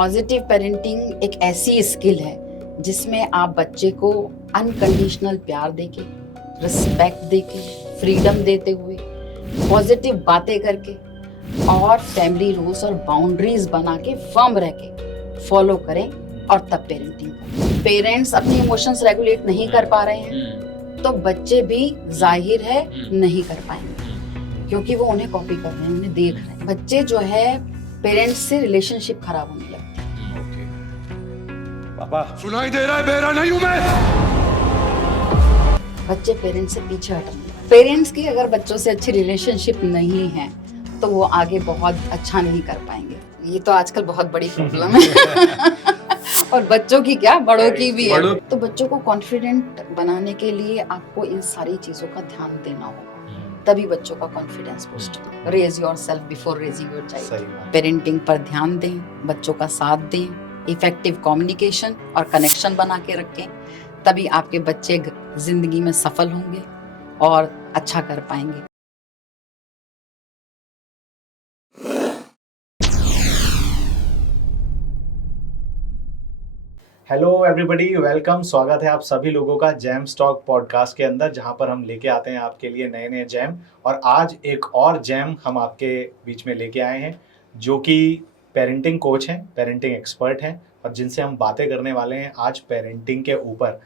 Positive parenting एक ऐसी skill है जिसमें आप बच्चे को अनकंडीशनल प्यार देके, रिस्पेक्ट देके, फ्रीडम देते हुए, पॉजिटिव बातें करके और फैमिली रूल्स और बाउंड्रीज बना के फर्म रह के फॉलो करें और तब पेरेंटिंग करें। पेरेंट्स अपने इमोशंस रेगुलेट नहीं कर पा रहे हैं तो बच्चे भी जाहिर है नहीं कर पाएंगे, क्योंकि वो उन्हें कॉपी कर रहे हैं, उन्हें देख रहे हैं। बच्चे जो है पेरेंट्स से रिलेशनशिप खराब होने लगती है। पापा सुनाई दे रहा है, बेरा नहीं हूं मैं। बच्चे पेरेंट्स से पीछे हटने। पेरेंट्स की अगर बच्चों से अच्छी रिलेशनशिप नहीं है तो वो आगे बहुत अच्छा नहीं कर पाएंगे। ये तो आजकल बहुत बड़ी प्रॉब्लम है और बच्चों की क्या, बड़ों की भी है। तो बच्चों को कॉन्फिडेंट बनाने के लिए आपको इन सारी चीजों का ध्यान देना होगा, तभी बच्चों का कॉन्फिडेंस बूस्ट होगा। Raise yourself before raising your child. Parenting पर ध्यान दें, बच्चों का साथ दें, इफेक्टिव कम्युनिकेशन और कनेक्शन बना के रखें, तभी आपके बच्चे जिंदगी में सफल होंगे और अच्छा कर पाएंगे। Hello everybody, welcome. स्वागत है आप सभी लोगों का जैम स्टॉक पॉडकास्ट के अंदर, जहां पर हम लेके आते हैं आपके लिए नए नए जैम। और आज एक और जैम हम आपके बीच में लेके आए हैं जो कि पेरेंटिंग कोच हैं, पेरेंटिंग एक्सपर्ट हैं और जिनसे हम बातें करने वाले हैं आज पेरेंटिंग के ऊपर।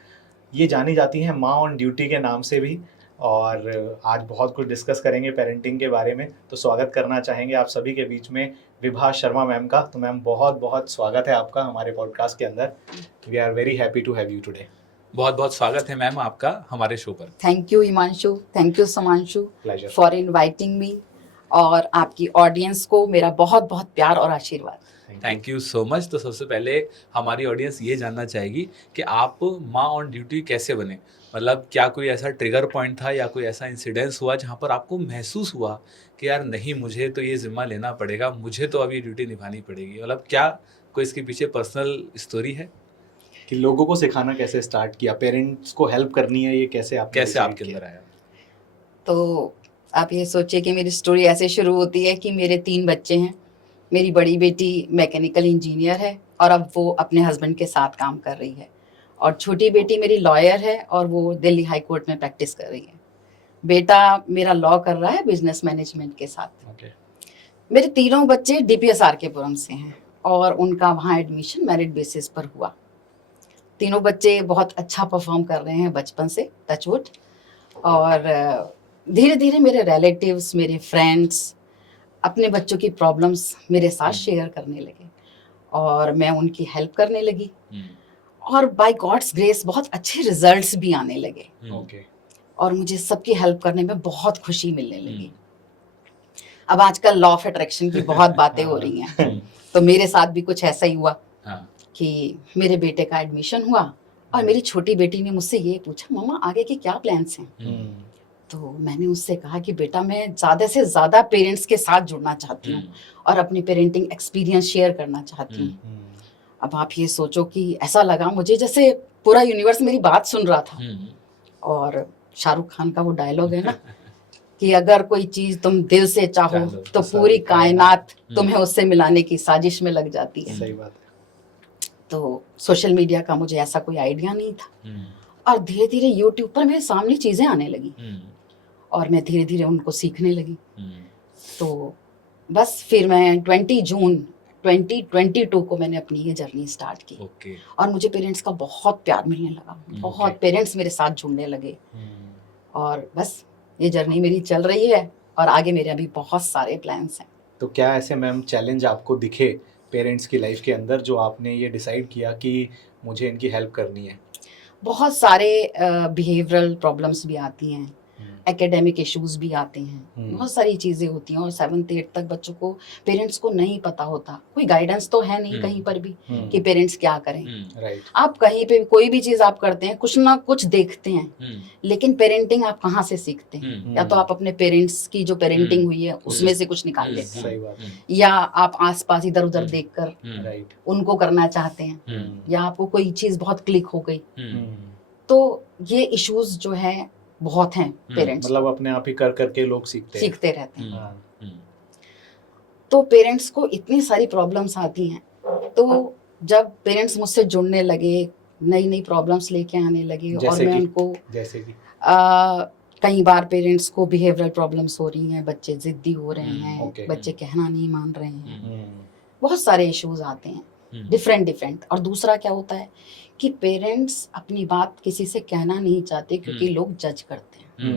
ये जानी जाती हैं माँ ऑन ड्यूटी के नाम से भी, और आज बहुत कुछ डिस्कस करेंगे पेरेंटिंग के बारे में। तो स्वागत करना चाहेंगे आप सभी के बीच में विभा शर्मा मैम का। तो मैम बहुत बहुत स्वागत है आपका हमारे पॉडकास्ट के अंदर। We are very happy to have you today. बहुत बहुत स्वागत है मैम आपका हमारे शो पर। Thank you Himanshu, thank you Samanshu for inviting me, और आपकी ऑडियंस को मेरा बहुत बहुत प्यार और आशीर्वाद। Thank you so much. तो सबसे पहले हमारी ऑडियंस ये जानना चाहेगी कि आप माँ ऑन ड्यूटी कैसे बने, मतलब क्या कोई ऐसा ट्रिगर पॉइंट था या कोई ऐसा इंसिडेंस हुआ जहाँ पर आपको महसूस हुआ कि यार नहीं, मुझे तो ये जिम्मा लेना पड़ेगा, मुझे तो अब ये ड्यूटी निभानी पड़ेगी। मतलब क्या कोई इसके पीछे पर्सनल स्टोरी है कि लोगों को सिखाना कैसे स्टार्ट किया, पेरेंट्स को हेल्प करनी है, ये कैसे आपके अंदर आया? तो आप ये सोचिए कि मेरी स्टोरी ऐसे शुरू होती है कि मेरे 3 बच्चे हैं। मेरी बड़ी बेटी मैकेनिकल इंजीनियर है और अब वो अपने हस्बैंड के साथ काम कर रही है, और छोटी बेटी मेरी लॉयर है और वो दिल्ली हाई कोर्ट में प्रैक्टिस कर रही है। बेटा मेरा लॉ कर रहा है बिजनेस मैनेजमेंट के साथ। मेरे तीनों बच्चे DPSR के पुरम से हैं और उनका वहाँ एडमिशन मेरिट बेसिस पर हुआ। तीनों बच्चे बहुत अच्छा परफॉर्म कर रहे हैं बचपन से, टचवुड। और धीरे धीरे मेरे रिलेटिव्स, मेरे फ्रेंड्स अपने बच्चों की प्रॉब्लम्स मेरे साथ शेयर करने लगे और मैं उनकी हेल्प करने लगी, और बाय गॉड्स ग्रेस बहुत अच्छे रिजल्ट्स भी आने लगे। और मुझे सबकी हेल्प करने में बहुत खुशी मिलने लगी। अब आजकल लॉ ऑफ अट्रैक्शन की बहुत बातें हो रही हैं, तो मेरे साथ भी कुछ ऐसा ही हुआ कि मेरे बेटे का एडमिशन हुआ और मेरी छोटी बेटी ने मुझसे ये पूछा, मम्मा आगे के क्या प्लान्स हैं? तो मैंने उससे कहा कि बेटा मैं ज़्यादा से ज़्यादा पेरेंट्स के साथ जुड़ना चाहती हूँ और अपनी पेरेंटिंग एक्सपीरियंस शेयर करना चाहती हूँ। अब आप ये सोचो कि ऐसा लगा मुझे जैसे पूरा यूनिवर्स मेरी बात सुन रहा था। और शाहरुख खान का वो डायलॉग है ना कि अगर कोई चीज़ तुम दिल से चाहो तो पूरी कायनात तुम्हें उससे मिलाने की साजिश में लग जाती है। सही बात है। तो सोशल मीडिया का मुझे ऐसा कोई आइडिया नहीं था, और धीरे धीरे यूट्यूब पर मेरे सामने चीज़ें आने लगी और मैं धीरे धीरे उनको सीखने लगी। तो बस फिर मैं 20 जून 2022 को मैंने अपनी ये जर्नी स्टार्ट की। और मुझे पेरेंट्स का बहुत प्यार मिलने लगा, बहुत पेरेंट्स मेरे साथ जुड़ने लगे, और बस ये जर्नी मेरी चल रही है और आगे मेरे अभी बहुत सारे प्लान्स हैं। तो क्या ऐसे मैम चैलेंज आपको दिखे पेरेंट्स की लाइफ के अंदर जो आपने ये डिसाइड किया कि मुझे इनकी हेल्प करनी है? बहुत सारे बिहेवियरल प्रॉब्लम्स भी आती हैं, एकेडमिक इश्यूज भी आते हैं, बहुत सारी चीज़ें होती हैं, और 7th 8th तक बच्चों को, पेरेंट्स को नहीं पता होता, कोई गाइडेंस तो है नहीं कहीं पर भी कि पेरेंट्स क्या करें। आप कहीं पे कोई भी चीज़ आप करते हैं कुछ ना कुछ देखते हैं, लेकिन पेरेंटिंग आप कहाँ से सीखते हैं? या तो आप अपने पेरेंट्स की जो पेरेंटिंग हुई है उसमें से कुछ निकाल लेते हैं, या आप आसपास इधर उधर देखकर उनको करना चाहते हैं, या आपको कोई चीज़ बहुत क्लिक हो गई। तो ये इश्यूज जो है बहुत हैं पेरेंट्स, मतलब अपने आप ही कर करके लोग सीखते रहते हैं। तो पेरेंट्स को इतनी सारी प्रॉब्लम्स आती हैं तो जब पेरेंट्स मुझसे जुड़ने लगे, नई नई प्रॉब्लम्स लेके आने लगे, और जैसे मैं कि? उनको जैसे कि कई बार पेरेंट्स को बिहेवियरल प्रॉब्लम्स हो रही हैं, बच्चे जिद्दी हो रहे हैं, ओके। बच्चे कहना नहीं मान रहे हैं, हम्म, बहुत सारे इश्यूज आते हैं डिफरेंट। और दूसरा क्या होता है कि पेरेंट्स अपनी बात किसी से कहना नहीं चाहते क्योंकि लोग जज करते हैं।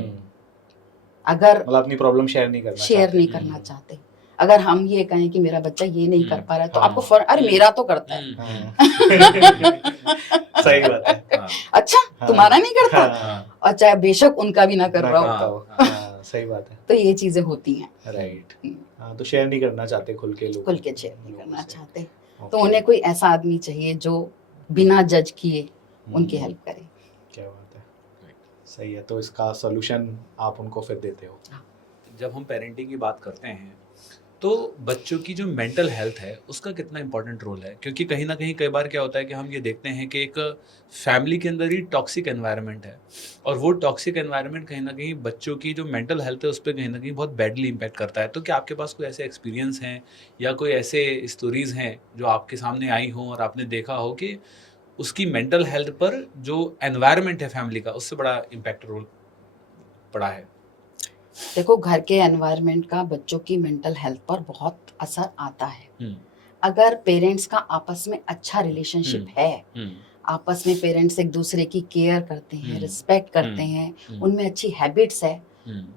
अगर मतलब अपनी प्रॉब्लम शेयर नहीं करना शेयर चाहते। नहीं करना चाहते, अगर हम ये कहें कि मेरा बच्चा ये नहीं कर पा रहा है तो हाँ। आपको अरे मेरा तो करता है। हाँ। सही बात है। अच्छा, हाँ। तुम्हारा नहीं करता? हाँ। और चाहे बेशक उनका भी ना कर ना रहा करता हो। हो। हाँ, सही बात है। तो ये चीजें होती हैं, राइट। हाँ, तो शेयर नहीं करना चाहते खुल के लोग। खुल के शेयर नहीं करना चाहते। तो ओके। उन्हें कोई ऐसा आदमी चाहिए जो बिना जज किए उनकी हेल्प करे। क्या बात है, सही है। तो इसका सॉल्यूशन आप उनको फिर देते हो? जब हम पेरेंटिंग की बात करते हैं तो बच्चों की जो मेंटल हेल्थ है उसका कितना इंपॉर्टेंट रोल है, क्योंकि कहीं ना कहीं कई बार क्या होता है कि हम ये देखते हैं कि एक फैमिली के अंदर ही टॉक्सिक एनवायरनमेंट है, और वो टॉक्सिक एनवायरनमेंट कहीं ना कहीं बच्चों की जो मेंटल हेल्थ है उस पर कहीं ना कहीं बहुत बैडली इम्पैक्ट करता है। तो क्या आपके पास कोई ऐसे एक्सपीरियंस हैं या कोई ऐसे स्टोरीज हैं जो आपके सामने आई हों और आपने देखा हो कि उसकी मेंटल हेल्थ पर जो एनवायरनमेंट है फैमिली का उससे बड़ा इम्पैक्ट रोल पड़ा है? देखो, घर के एनवायरनमेंट का बच्चों की मेंटल हेल्थ पर बहुत असर आता है। अगर पेरेंट्स का आपस में अच्छा रिलेशनशिप है, आपस में पेरेंट्स एक दूसरे की केयर करते हैं, रिस्पेक्ट करते हैं, उनमें अच्छी हैबिट्स है,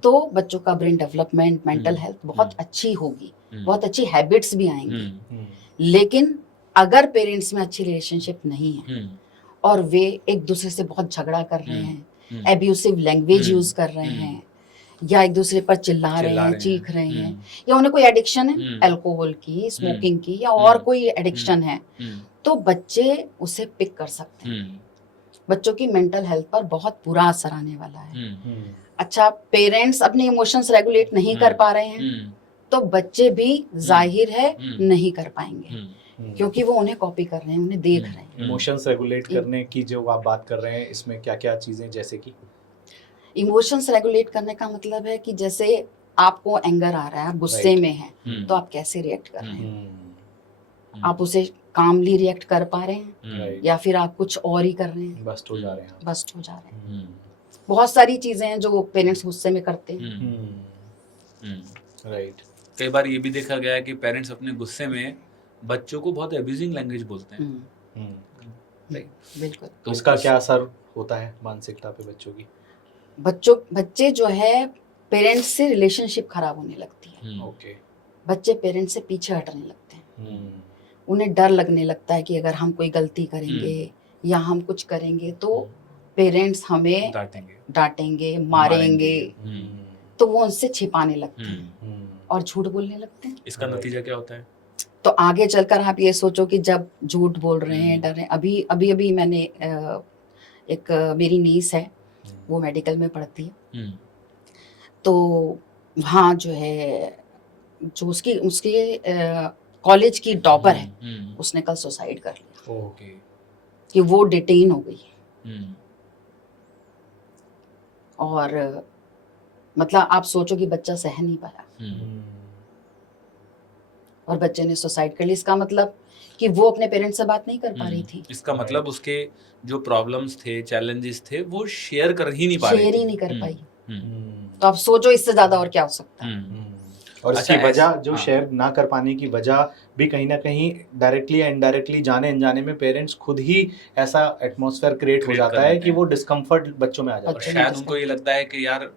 तो बच्चों का ब्रेन डेवलपमेंट, मेंटल हेल्थ बहुत अच्छी होगी, बहुत अच्छी हैबिट्स भी आएंगी। लेकिन अगर पेरेंट्स में अच्छी रिलेशनशिप नहीं है और वे एक दूसरे से बहुत झगड़ा कर रहे हैं, एब्यूसिव लैंग्वेज यूज कर रहे हैं, या एक दूसरे पर चिल्ला रहे हैं, चीख रहे हैं, या उन्हें कोई एडिक्शन है अल्कोहल की, स्मोकिंग की, या और कोई एडिक्शन है, तो बच्चे उसे पिक कर सकते हैं। बच्चों की मेंटल हेल्थ पर बहुत बुरा असर आने वाला है। अच्छा, पेरेंट्स अपने इमोशंस रेगुलेट नहीं कर पा रहे हैं तो बच्चे भी जाहिर है नहीं कर पाएंगे, क्योंकि वो उन्हें कॉपी कर रहे हैं, उन्हें देख रहे हैं। इमोशंस रेगुलेट करने की जो आप बात कर रहे हैं, इसमें क्या क्या चीजें, जैसे कि? इमोशंस रेगुलेट करने का मतलब है कि जैसे आपको एंगर आ रहा है, आप गुस्से में हैं, तो आप कैसे रिएक्ट कर रहे हैं? आप उसे कामली रिएक्ट कर पा रहे हैं या फिर आप कुछ और ही कर रहे हैं, बस्ट हो जा रहे हैं? बस्ट हो जा रहे हैं। बहुत सारी चीजें हैं जो पेरेंट्स गुस्से में करते हैं। राइट। कई बार ये भी देखा गया है कि पेरेंट्स अपने गुस्से में बच्चों को बहुत एब्यूजिंग लैंग्वेज बोलते हैं। बिल्कुल। तो इसका क्या असर होता है मानसिकता पे बच्चों की? बच्चे जो है पेरेंट्स से रिलेशनशिप खराब होने लगती है। ओके। बच्चे पेरेंट्स से पीछे हटने लगते हैं। उन्हें डर लगने लगता है कि अगर हम कोई गलती करेंगे या हम कुछ करेंगे तो पेरेंट्स हमें डांटेंगे, मारेंगे, तो वो उनसे छिपाने लगते हैं और झूठ बोलने लगते हैं। इसका नतीजा क्या होता है? तो आगे चलकर आप ये सोचो कि जब झूठ बोल रहे हैं, डर रहे हैं, अभी मैंने एक मेरी नीस है, वो मेडिकल में पढ़ती है, तो वहाँ जो है जो उसके कॉलेज की टॉपर है, उसने कल सुसाइड कर लिया। ओके। कि वो डिटेन हो गई। और मतलब आप सोचो कि बच्चा सह नहीं पाया और बच्चे ने सुसाइड कर ली। इसका मतलब कि वो अपने पेरेंट्स से बात नहीं कर पा रही थी। इसका मतलब उसके जो प्रॉब्लम्स थे, चैलेंजेस थे, वो शेयर कर ही नहीं पा रही थी। शेयर ही नहीं कर पाई। तो आप सोचो इससे ज्यादा और क्या हो सकता है। और इसकी वजह जो शेयर ना कर पाने की वजह भी कहीं ना कहीं डायरेक्टली या इनडायरेक्टली, जाने अनजाने में पेरेंट्स खुद ही ऐसा एटमॉस्फेयर क्रिएट हो जाता है कि वो डिस्कम्फर्ट बच्चों में आ जाता है। शायद उनको ये लगता है कि यार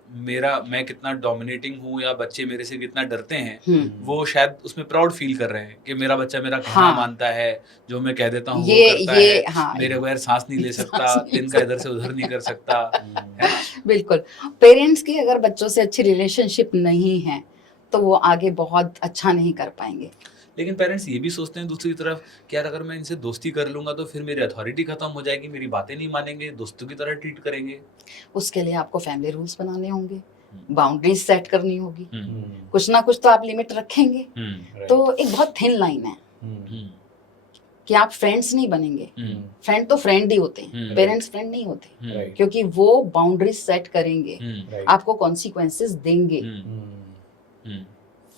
मैं कितना डोमिनेटिंग हूँ या बच्चे मेरे से कितना डरते हैं, वो शायद उसमें प्राउड फील कर रहे हैं कि मेरा बच्चा मेरा कहना मानता है, जो मैं कह देता हूँ वो करता है, मेरे बगैर सांस नहीं ले सकता, दिन का इधर से उधर नहीं कर सकता, है ना? बिल्कुल। पेरेंट्स की अगर बच्चों से अच्छी रिलेशनशिप नहीं है तो वो आगे बहुत अच्छा नहीं कर पाएंगे। लेकिन पेरेंट्स ये भी सोचते हैं दूसरी तरफ कि यार अगर मैं इनसे दोस्ती कर लूंगा तो फिर मेरी अथॉरिटी खत्म हो जाएगी, मेरी बातें नहीं मानेंगे, दोस्तों की तरह ट्रीट करेंगे। उसके लिए आपको फैमिली रूल्स बनाने होंगे, बाउंड्रीज सेट करनी होगी, कुछ ना कुछ तो आप लिमिट रखेंगे। तो एक बहुत थिन लाइन है कि आप फ्रेंड्स नहीं बनेंगे। फ्रेंड तो फ्रेंड ही होते हैं, पेरेंट्स फ्रेंड नहीं होते, क्योंकि वो बाउंड्रीज सेट करेंगे, आपको कॉन्सिक्वेंसेस देंगे।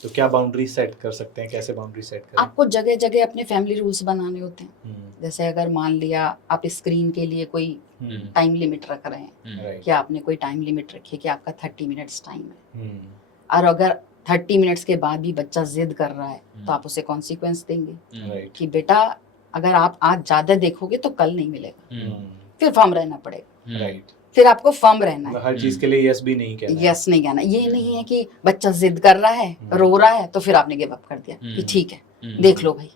तो क्या बाउंड्री सेट कर सकते हैं, कैसे बाउंड्री सेट करें? आपको जगह जगह अपने फैमिली रूल्स बनाने होते हैं। हम्म, जैसे अगर मान लिया आप स्क्रीन के लिए कोई हम्म, टाइम लिमिट रख रहे हैं, राइट, कि आपने कोई टाइम लिमिट रखी है कि आपका 30 मिनट्स टाइम है, हम्म, और अगर 30 मिनट्स के बाद भी बच्चा जिद कर रहा है तो आप उसे कॉन्सिक्वेंस देंगे राइट, कि बेटा अगर आप आज ज्यादा देखोगे तो कल नहीं मिलेगा, हम्म, फिर फर्म रहना पड़ेगा, राइट, फिर आपको फर्म रहना है, हर चीज के लिए यस भी नहीं कहना है। यस नहीं कहना। ये नहीं है कि बच्चा जिद कर रहा है, रो रहा है तो फिर आपने गिव अप कर दिया कि ठीक है देख लो भाई,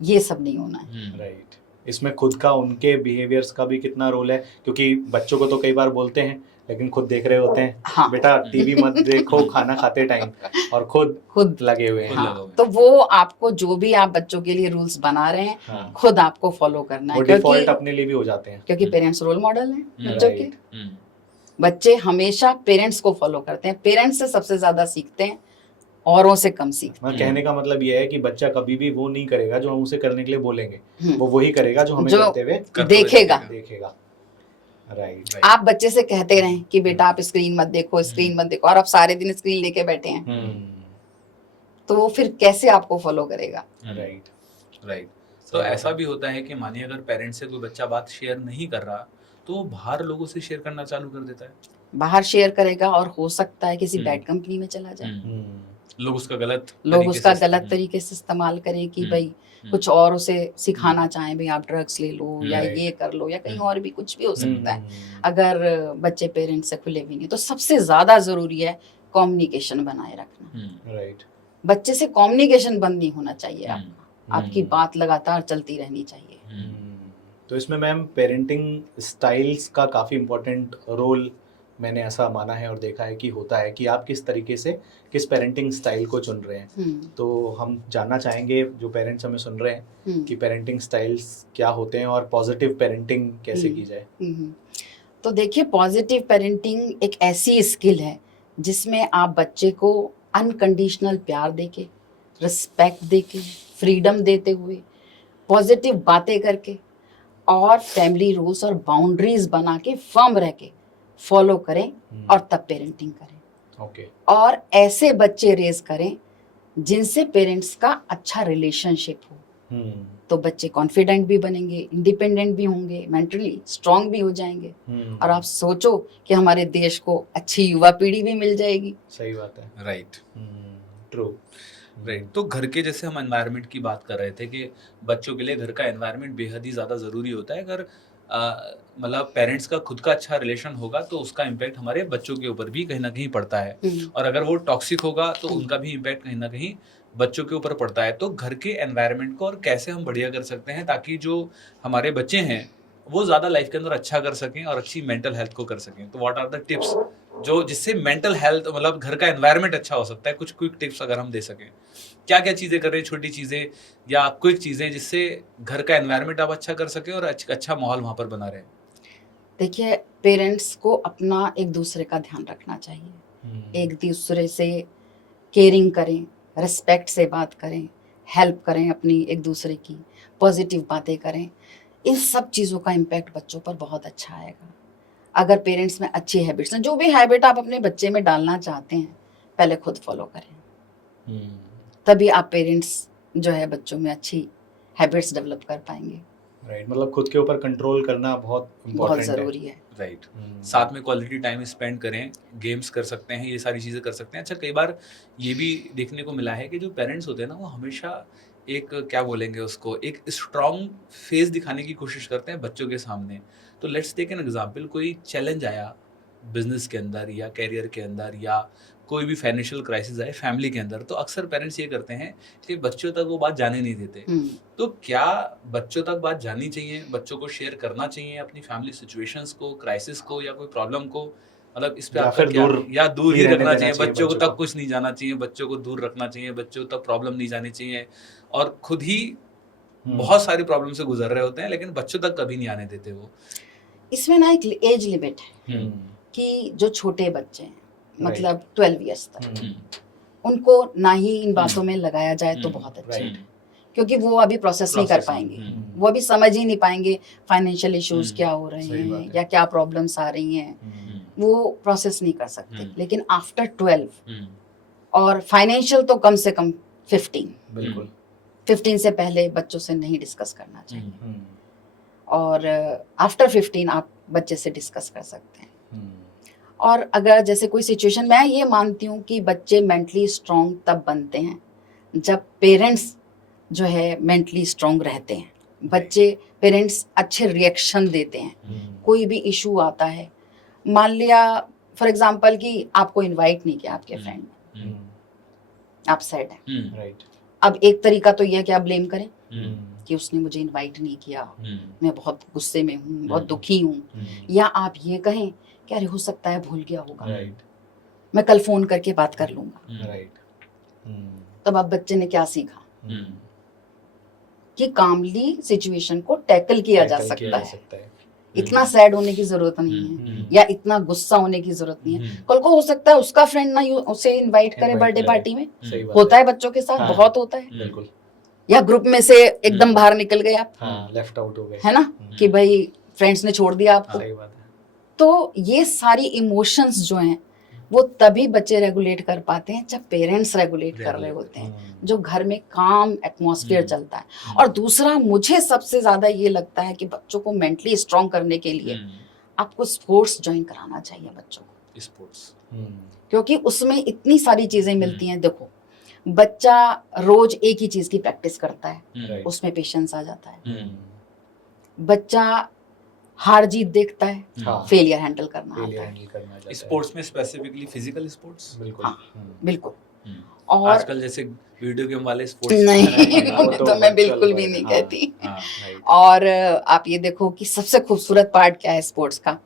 ये सब नहीं होना है। राइट, इसमें खुद का, उनके बिहेवियर्स का भी कितना रोल है, क्योंकि बच्चों को तो कई बार बोलते हैं लेकिन खुद देख रहे होते हैं, हाँ बेटा टीवी मत देखो खाना खाते टाइम, और खुद लगे हुए हैं। खुद लगा हाँ, हुआ है। तो वो आपको जो भी आप बच्चों के लिए रूल्स बना रहे हैं हाँ, खुद आपको फॉलो करना वो है, डिफॉल्ट क्योंकि अपने लिए भी हो जाते हैं। क्योंकि पेरेंट्स रोल मॉडल हैं बच्चों के। राइट, बच्चे हमेशा पेरेंट्स को फॉलो करते हैं, पेरेंट्स से सबसे ज्यादा सीखते हैं, औरों से कम सीखते मैं कहने का मतलब ये है कि बच्चा कभी भी वो नहीं करेगा जो हम उसे करने के लिए बोलेंगे, हैं। वो वही करेगा जो हमें जो करते हुए देखेगा। देखेगा। राइट, आप बच्चे से कहते रहें कि बेटा आप स्क्रीन मत देखो, स्क्रीन मत देखो, और आप सारे दिन स्क्रीन लेके बैठे हैं, तो वो फिर कैसे आपको फॉलो करेगा? Right, right. तो ऐसा भी होता है कि मानिए अगर पेरेंट्स से कोई बच्चा बात शेयर नहीं कर रहा तो वो बाहर लोगों से शेयर करना चालू कर देता है। बाहर शेयर करेगा और हो सकता है किसी हम्म। बैड कंपनी में चला जाए, लोग उसका गलत लोग तरीके उसका से- गलत तरीके से इस्तेमाल करें कि हम्म। भाई कुछ और उसे सिखाना चाहें, भाई आप ड्रग्स ले लो या Right. ये कर लो, या कहीं और भी कुछ भी हो सकता है। हम्म, अगर बच्चे पेरेंट्स से खुले भी नहीं, तो सबसे ज्यादा जरूरी है कम्युनिकेशन बनाए रखना। राइट, बच्चे से कम्युनिकेशन बंद नहीं होना चाहिए हम्म, आपका, आपकी बात लगातार चलती रहनी चाहिए। तो इसमें मैम पेरेंटिंग स्टाइल्स का काफ़ी इम्पोर्टेंट रोल मैंने ऐसा माना है और देखा है कि होता है कि आप किस तरीके से किस पेरेंटिंग स्टाइल को चुन रहे हैं। हम्म, तो हम जानना चाहेंगे जो पेरेंट्स हमें सुन रहे हैं हम्म, कि पेरेंटिंग स्टाइल्स क्या होते हैं और पॉजिटिव पेरेंटिंग कैसे की जाए। हम्म। तो देखिए, पॉजिटिव पेरेंटिंग एक ऐसी स्किल है जिसमें आप बच्चे को अनकंडीशनल प्यार देके, रिस्पेक्ट देके, फ्रीडम देते हुए, पॉजिटिव बातें करके और फैमिली रूल्स और बाउंड्रीज बना के फर्म रह के फॉलो करें और तब पेरेंटिंग करें। ओके, और ऐसे बच्चे रेज करें जिनसे पेरेंट्स का अच्छा रिलेशनशिप हो, तो बच्चे कॉन्फिडेंट भी बनेंगे, इंडिपेंडेंट भी होंगे, मेंटली स्ट्रांग भी हो जाएंगे, और आप सोचो कि हमारे देश को अच्छी युवा पीढ़ी भी मिल जाएगी। सही बात है। Right, true, right. तो घर के जैसे हम एनवायरनमेंट की बात कर रहे थे कि बच्चों के लिए घर का एनवायरनमेंट बेहद ही ज़्यादा ज़रूरी होता है। अगर मतलब पेरेंट्स का खुद का अच्छा रिलेशन होगा तो उसका इम्पैक्ट हमारे बच्चों के ऊपर भी कहीं ना कहीं पड़ता है, और अगर वो टॉक्सिक होगा तो उनका भी इम्पैक्ट कहीं ना कहीं बच्चों के ऊपर पड़ता है। तो घर के एनवायरनमेंट को और कैसे हम बढ़िया कर सकते हैं ताकि जो हमारे बच्चे हैं वो ज़्यादा लाइफ के अंदर अच्छा कर सकें और अच्छी मेंटल हेल्थ को कर सकें। तो व्हाट आर द टिप्स जो जिससे मेंटल हेल्थ मतलब घर का एनवायरनमेंट अच्छा हो सकता है? कुछ क्विक टिप्स अगर हम दे सकें, क्या क्या चीज़ें कर रहे हैं, छोटी चीज़ें या क्विक चीज़ें जिससे घर का एनवायरनमेंट आप अच्छा कर सकें और अच्छा माहौल वहाँ पर बना रहे? देखिए, पेरेंट्स को अपना एक दूसरे का ध्यान रखना चाहिए, एक दूसरे से केयरिंग करें, रिस्पेक्ट से बात करें, हेल्प करें अपनी एक दूसरे की, पॉजिटिव बातें करें। इन सब चीज़ों का इम्पैक्ट बच्चों पर बहुत अच्छा आएगा। अगर पेरेंट्स में अच्छी हैबिट्स हैं, जो भी हैबिट आप अपने बच्चे में डालना चाहते हैं, पहले खुद फॉलो करें, तभी आप पेरेंट्स जो है बच्चों में अच्छी हैबिट्स डेवलप कर पाएंगे। राइट, मतलब खुद के ऊपर कंट्रोल करना बहुत बहुत इम्पोर्टेंट है। ज़रूरी है। राइट, साथ में क्वालिटी टाइम स्पेंड करें, गेम्स कर सकते हैं, ये सारी चीज़ें कर सकते हैं। अच्छा, कई बार ये भी देखने को मिला है कि जो पेरेंट्स होते हैं ना वो हमेशा एक क्या बोलेंगे उसको, एक स्ट्रॉन्ग फेस दिखाने की कोशिश करते हैं बच्चों के सामने। तो लेट्स टेक एन एग्जांपल, कोई चैलेंज आया बिजनेस के अंदर या कैरियर के अंदर या कोई भी फाइनेंशियल क्राइसिस आए फैमिली के अंदर, तो अक्सर पेरेंट्स ये करते हैं कि बच्चों तक वो बात जाने नहीं देते। तो क्या बच्चों तक बात जानी चाहिए, बच्चों को शेयर करना चाहिए अपनी फैमिली सिचुएशंस को, क्राइसिस को या कोई प्रॉब्लम को? मतलब इस पे या आपका फिर क्या, दूर या दूर ही रहने रखना देना चाहिए, चाहिए बच्चों को बच्चों तक को? कुछ नहीं जाना चाहिए, बच्चों को दूर रखना चाहिए, बच्चों तक प्रॉब्लम नहीं जानी चाहिए, और खुद ही बहुत सारी प्रॉब्लम से गुजर रहे होते हैं लेकिन बच्चों तक कभी नहीं आने देते वो? इसमें ना एक एज लिमिट है कि जो छोटे बच्चे हैं, मतलब 12 इयर्स तक, उनको ना ही इन बातों में लगाया जाए तो बहुत अच्छा है, राइट, क्योंकि वो अभी प्रोसेस नहीं कर पाएंगे, वो अभी समझ ही नहीं पाएंगे फाइनेंशियल इश्यूज क्या हो रहे सही बात हैं है। या क्या प्रॉब्लम्स आ रही हैं, वो प्रोसेस नहीं कर सकते। लेकिन आफ्टर 12 और फाइनेंशियल तो कम से कम 15। बिल्कुल। 15 से पहले बच्चों से नहीं डिस्कस करना चाहिए, हम्म, और आफ्टर 15 आप बच्चे से डिस्कस कर सकते हैं। हम्म, और अगर जैसे कोई सिचुएशन, मैं ये मानती हूँ कि बच्चे मेंटली स्ट्रांग तब बनते हैं जब पेरेंट्स जो है मेंटली स्ट्रांग रहते हैं। बच्चे, पेरेंट्स अच्छे रिएक्शन देते हैं। कोई भी इशू आता है, मान लिया फॉर एग्जांपल कि आपको इनवाइट नहीं किया आपके फ्रेंड ने, हम्म, आप सैड हैं। राइट। अब एक तरीका तो यह है कि आप ब्लेम करें हम्म, कि उसने मुझे इनवाइट नहीं किया, मैं बहुत गुस्से में हूँ, बहुत दुखी हूँ। हम्म, या आप ये कहें कि अरे हो सकता है भूल गया होगा, राइट, मैं कल फोन करके बात कर लूंगा। राइट। तब अब बच्चे ने क्या सीखा कि कामली सिचुएशन को टैकल किया जा सकता है। इतना सैड होने की जरूरत नहीं है, या इतना गुस्सा होने की जरूरत नहीं है। कल को हो सकता है उसका फ्रेंड ना उसे इनवाइट करे बर्थडे पार्टी में, होता है बच्चों के साथ, हाँ, बहुत होता है। बिल्कुल। या ग्रुप में से एकदम बाहर निकल गए आप, हाँ, लेफ्ट आउट हो गए, है ना, कि भाई फ्रेंड्स ने छोड़ दिया आपको। सही बात है। तो ये सारी इमोशंस जो हैं वो तभी बच्चे रेगुलेट कर पाते हैं जब पेरेंट्स रेगुलेट कर रहे होते हैं, जो घर में काम एटमॉस्फेयर चलता है। और दूसरा, मुझे सबसे ज्यादा ये लगता है कि बच्चों को मेंटली स्ट्रांग करने के लिए आपको स्पोर्ट्स ज्वाइन कराना चाहिए बच्चों को, स्पोर्ट्स, क्योंकि उसमें इतनी सारी चीजें मिलती हैं। देखो, बच्चा रोज एक ही चीज की प्रैक्टिस करता है, उसमें पेशेंस आ जाता है। बच्चा हार जीत देखता है, हाँ, फेलियर हैंडल करना आता फेलियर है। हैंडल करना चाहता है। स्पोर्ट्स में स्पेसिफिकली फिजिकल स्पोर्ट्स, बिल्कुल। हाँ, बिल्कुल। और आजकल जैसे वीडियो गेम वाले स्पोर्ट्स नहीं, वो वो तो तो मैं virtual बिल्कुल भी वर्ल्ड, नहीं हाँ, कहती। राइट, और आप ये देखो कि सबसे खूबसूरत पार्ट क्या है स्पोर्ट्स का,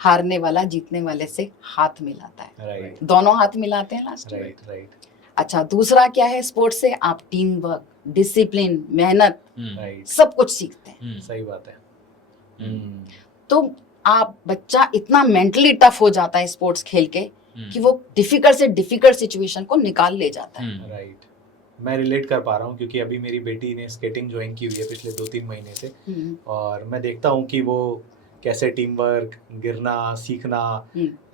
हारने वाला जीतने वाले से हाथ मिलाता है, राइट, दोनों हाथ मिलाते हैं लास्ट में। राइट, राइट, अच्छा, दूसरा क्या है स्पोर्ट्स से, आप टीम वर्क, डिसिप्लिन, मेहनत, राइट, सब कुछ सीखते हैं। सही बात है। तो आप, बच्चा इतना मेंटली टफ हो जाता है स्पोर्ट्स खेल के कि वो डिफिकल्ट से डिफिकल्ट सिचुएशन को निकाल ले जाता है। राइट, मैं रिलेट कर पा रहा हूँ क्योंकि अभी मेरी बेटी ने स्केटिंग ज्वाइन की हुई है पिछले 2-3 महीने से, और मैं देखता हूँ कि वो कैसे टीम वर्क, गिरना सीखना,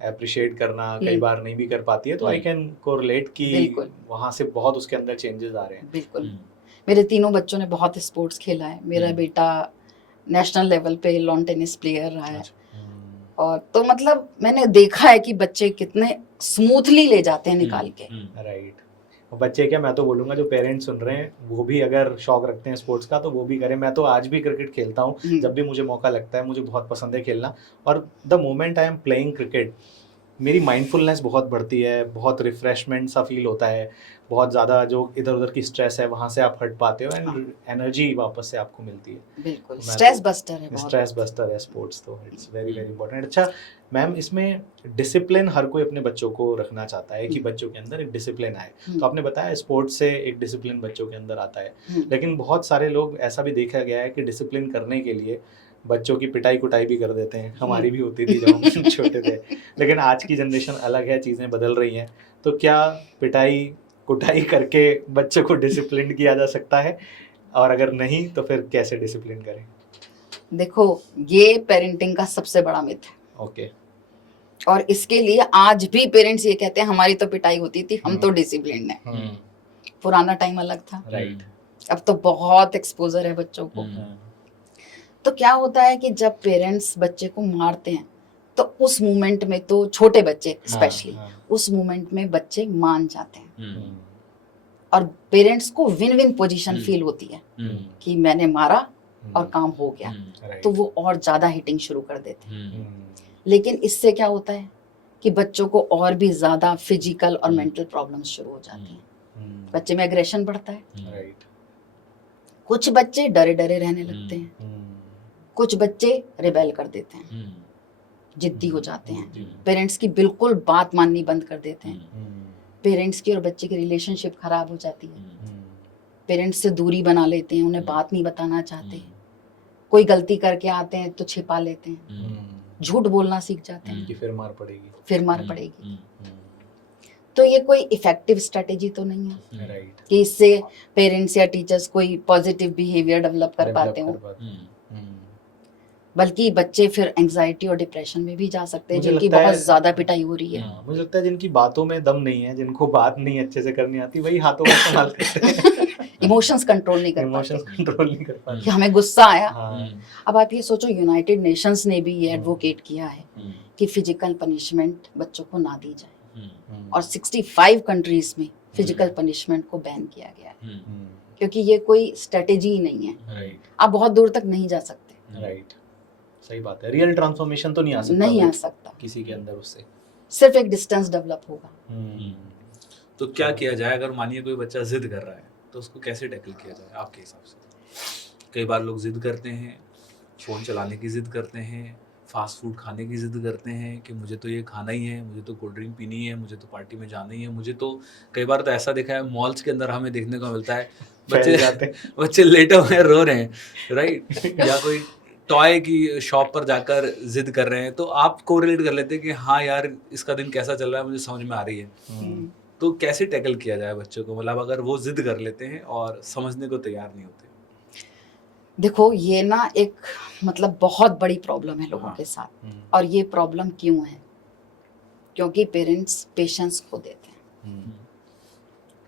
अप्रिशिएट करना कई बार नहीं भी कर पाती है। तो आई कैन कोरिलेट कि बिल्कुल। वहाँ से बहुत उसके अंदर चेंजेस आ रहे हैं। बिल्कुल। मेरे तीनों बच्चों ने बहुत स्पोर्ट्स खेला है। मेरा बेटा नेशनल लेवल पे लॉन टेनिस प्लेयर रहा है, और तो मतलब मैंने देखा है कि बच्चे कितने स्मूथली ले जाते हैं निकाल के। राइट। और बच्चे क्या, मैं तो बोलूंगा जो पेरेंट्स सुन रहे हैं वो भी अगर शौक रखते हैं स्पोर्ट्स का तो वो भी करें। मैं तो आज भी क्रिकेट खेलता हूँ, जब भी मुझे मौका लगता है, मुझे बहुत पसंद है खेलना। और the moment I am playing cricket, मेरी माइंडफुलनेस बहुत बढ़ती है, बहुत रिफ्रेशमेंट सा फील होता है, बहुत ज़्यादा जो इधर उधर की स्ट्रेस है वहाँ से आप हट पाते हो, एंड एनर्जी वापस से आपको मिलती है। बिल्कुल, स्ट्रेस बस्टर है, बहुत स्ट्रेस बस्टर है स्पोर्ट्स, तो इट्स वेरी वेरी इंपॉर्टेंट। अच्छा मैम, इसमें डिसिप्लिन हर कोई अपने बच्चों को रखना चाहता है कि बच्चों के अंदर एक डिसिप्लिन आए। तो आपने बताया स्पोर्ट्स से एक डिसिप्लिन बच्चों के अंदर आता है, लेकिन बहुत सारे लोग, ऐसा भी देखा गया है कि डिसिप्लिन करने के लिए बच्चों की पिटाई कुटाई भी कर देते हैं। हमारी भी होती थी जब हम छोटे थे, लेकिन आज की जनरेशन अलग है, चीज़ें बदल रही हैं। तो क्या पिटाई कुटाई करके बच्चों को डिसिप्लिन किया जा सकता है, और अगर नहीं तो फिर कैसे डिसिप्लिन करें? देखो, ये पेरेंटिंग का सबसे बड़ा मिथ है। ओके। और इसके लिए आज भी पेरेंट्स ये कहते हैं हमारी तो पिटाई होती थी, हम तो डिसिप्लिन है। पुराना टाइम अलग था, राइट। अब तो बहुत एक्सपोजर है बच्चों को। तो क्या होता है कि जब पेरेंट्स बच्चे को मारते हैं तो उस मोमेंट में, तो छोटे बच्चे स्पेशली, उस मोमेंट में बच्चे मान जाते हैं, और पेरेंट्स को विन विन पोजीशन फील होती है कि मैंने मारा और काम हो गया, तो वो और ज्यादा हिटिंग शुरू कर देते हैं। लेकिन इससे क्या होता है कि बच्चों को और भी ज्यादा फिजिकल और मेंटल प्रॉब्लम्स शुरू हो जाती हैं। बच्चे में एग्रेशन बढ़ता है, राइट। कुछ बच्चे डरे डरे रहने लगते हैं, कुछ बच्चे रिबेल कर देते हैं, जिद्दी हो जाते हैं, पेरेंट्स की बिल्कुल बात माननी बंद कर देते हैं, पेरेंट्स की और बच्चे की रिलेशनशिप खराब हो जाती है, पेरेंट्स से दूरी बना लेते हैं, उन्हें बात नहीं बताना चाहते, कोई गलती करके आते हैं तो छिपा लेते हैं, झूठ बोलना सीख जाते हैं कि फिर मार पड़ेगी, फिर मार पड़ेगी। तो ये कोई इफेक्टिव स्ट्रेटेजी तो नहीं है राइट, कि इससे पेरेंट्स या टीचर्स कोई पॉजिटिव बिहेवियर डेवलप कर पाते हो। बल्कि बच्चे फिर एंजाइटी और डिप्रेशन में भी जा सकते हैं मुझे जिनकी लगता है- बहुत ज्यादा पिटाई हो रही है। हाँ, मुझे लगता है जिनकी बातों में दम नहीं है, जिनको बात नहीं अच्छे से करनी आती, वही हाथों का इस्तेमाल करते हैं। इमोशंस कंट्रोल नहीं कर इमोशंस पाते कंट्रोल नहीं कर कि पाते। हमें गुस्सा आया। हाँ, अब आप ये सोचो, यूनाइटेड नेशंस ने भी ये हम्म। एडवोकेट किया है कि फिजिकल पनिशमेंट बच्चों को ना दी जाए, हम्म, और 65 कंट्रीज में फिजिकल पनिशमेंट को बैन किया गया है, हम्म, क्योंकि ये कोई स्ट्रेटेजी ही नहीं है। राइट आप बहुत दूर तक नहीं जा सकते, राइट, सही बात है। रियल ट्रांसफॉर्मेशन तो नहीं आ सकता नहीं आ भाई, सकता, किसी के अंदर उससे। सिर्फ एक डिस्टेंस डेवलप होगा। हम्म, तो क्या किया जाए अगर मानिए कोई बच्चा जिद कर रहा है, तो उसको कैसे टैकल किया जाए आपके हिसाब से? कई बार लोग जिद करते हैं, फ़ोन चलाने की जिद करते हैं, फास्ट फूड खाने की जिद करते हैं कि मुझे तो ये खाना ही है, मुझे तो कोल्ड ड्रिंक पीनी है, मुझे तो पार्टी में जाना ही है, मुझे तो कई बार तो ऐसा देखा है मॉल्स के अंदर हमें देखने को मिलता है फैल बच्चे जाते हैं। बच्चे लेटे हुए हैं, रो रहे हैं, राइट? या कोई टॉय की शॉप पर जाकर जिद कर रहे हैं, तो आप कोरिलेट कर लेते हैं कि हाँ यार इसका दिन कैसा चल रहा है मुझे समझ में आ रही है। हम्म, तो कैसे टैकल किया जाए बच्चों को, मतलब अगर वो जिद कर लेते हैं और समझने को तैयार नहीं होते? देखो, ये ना एक मतलब बहुत बड़ी प्रॉब्लम है लोगों हाँ। के साथ। हम्म, और ये प्रॉब्लम क्यों है? क्योंकि पेरेंट्स पेशेंस खो देते हैं। हम्म,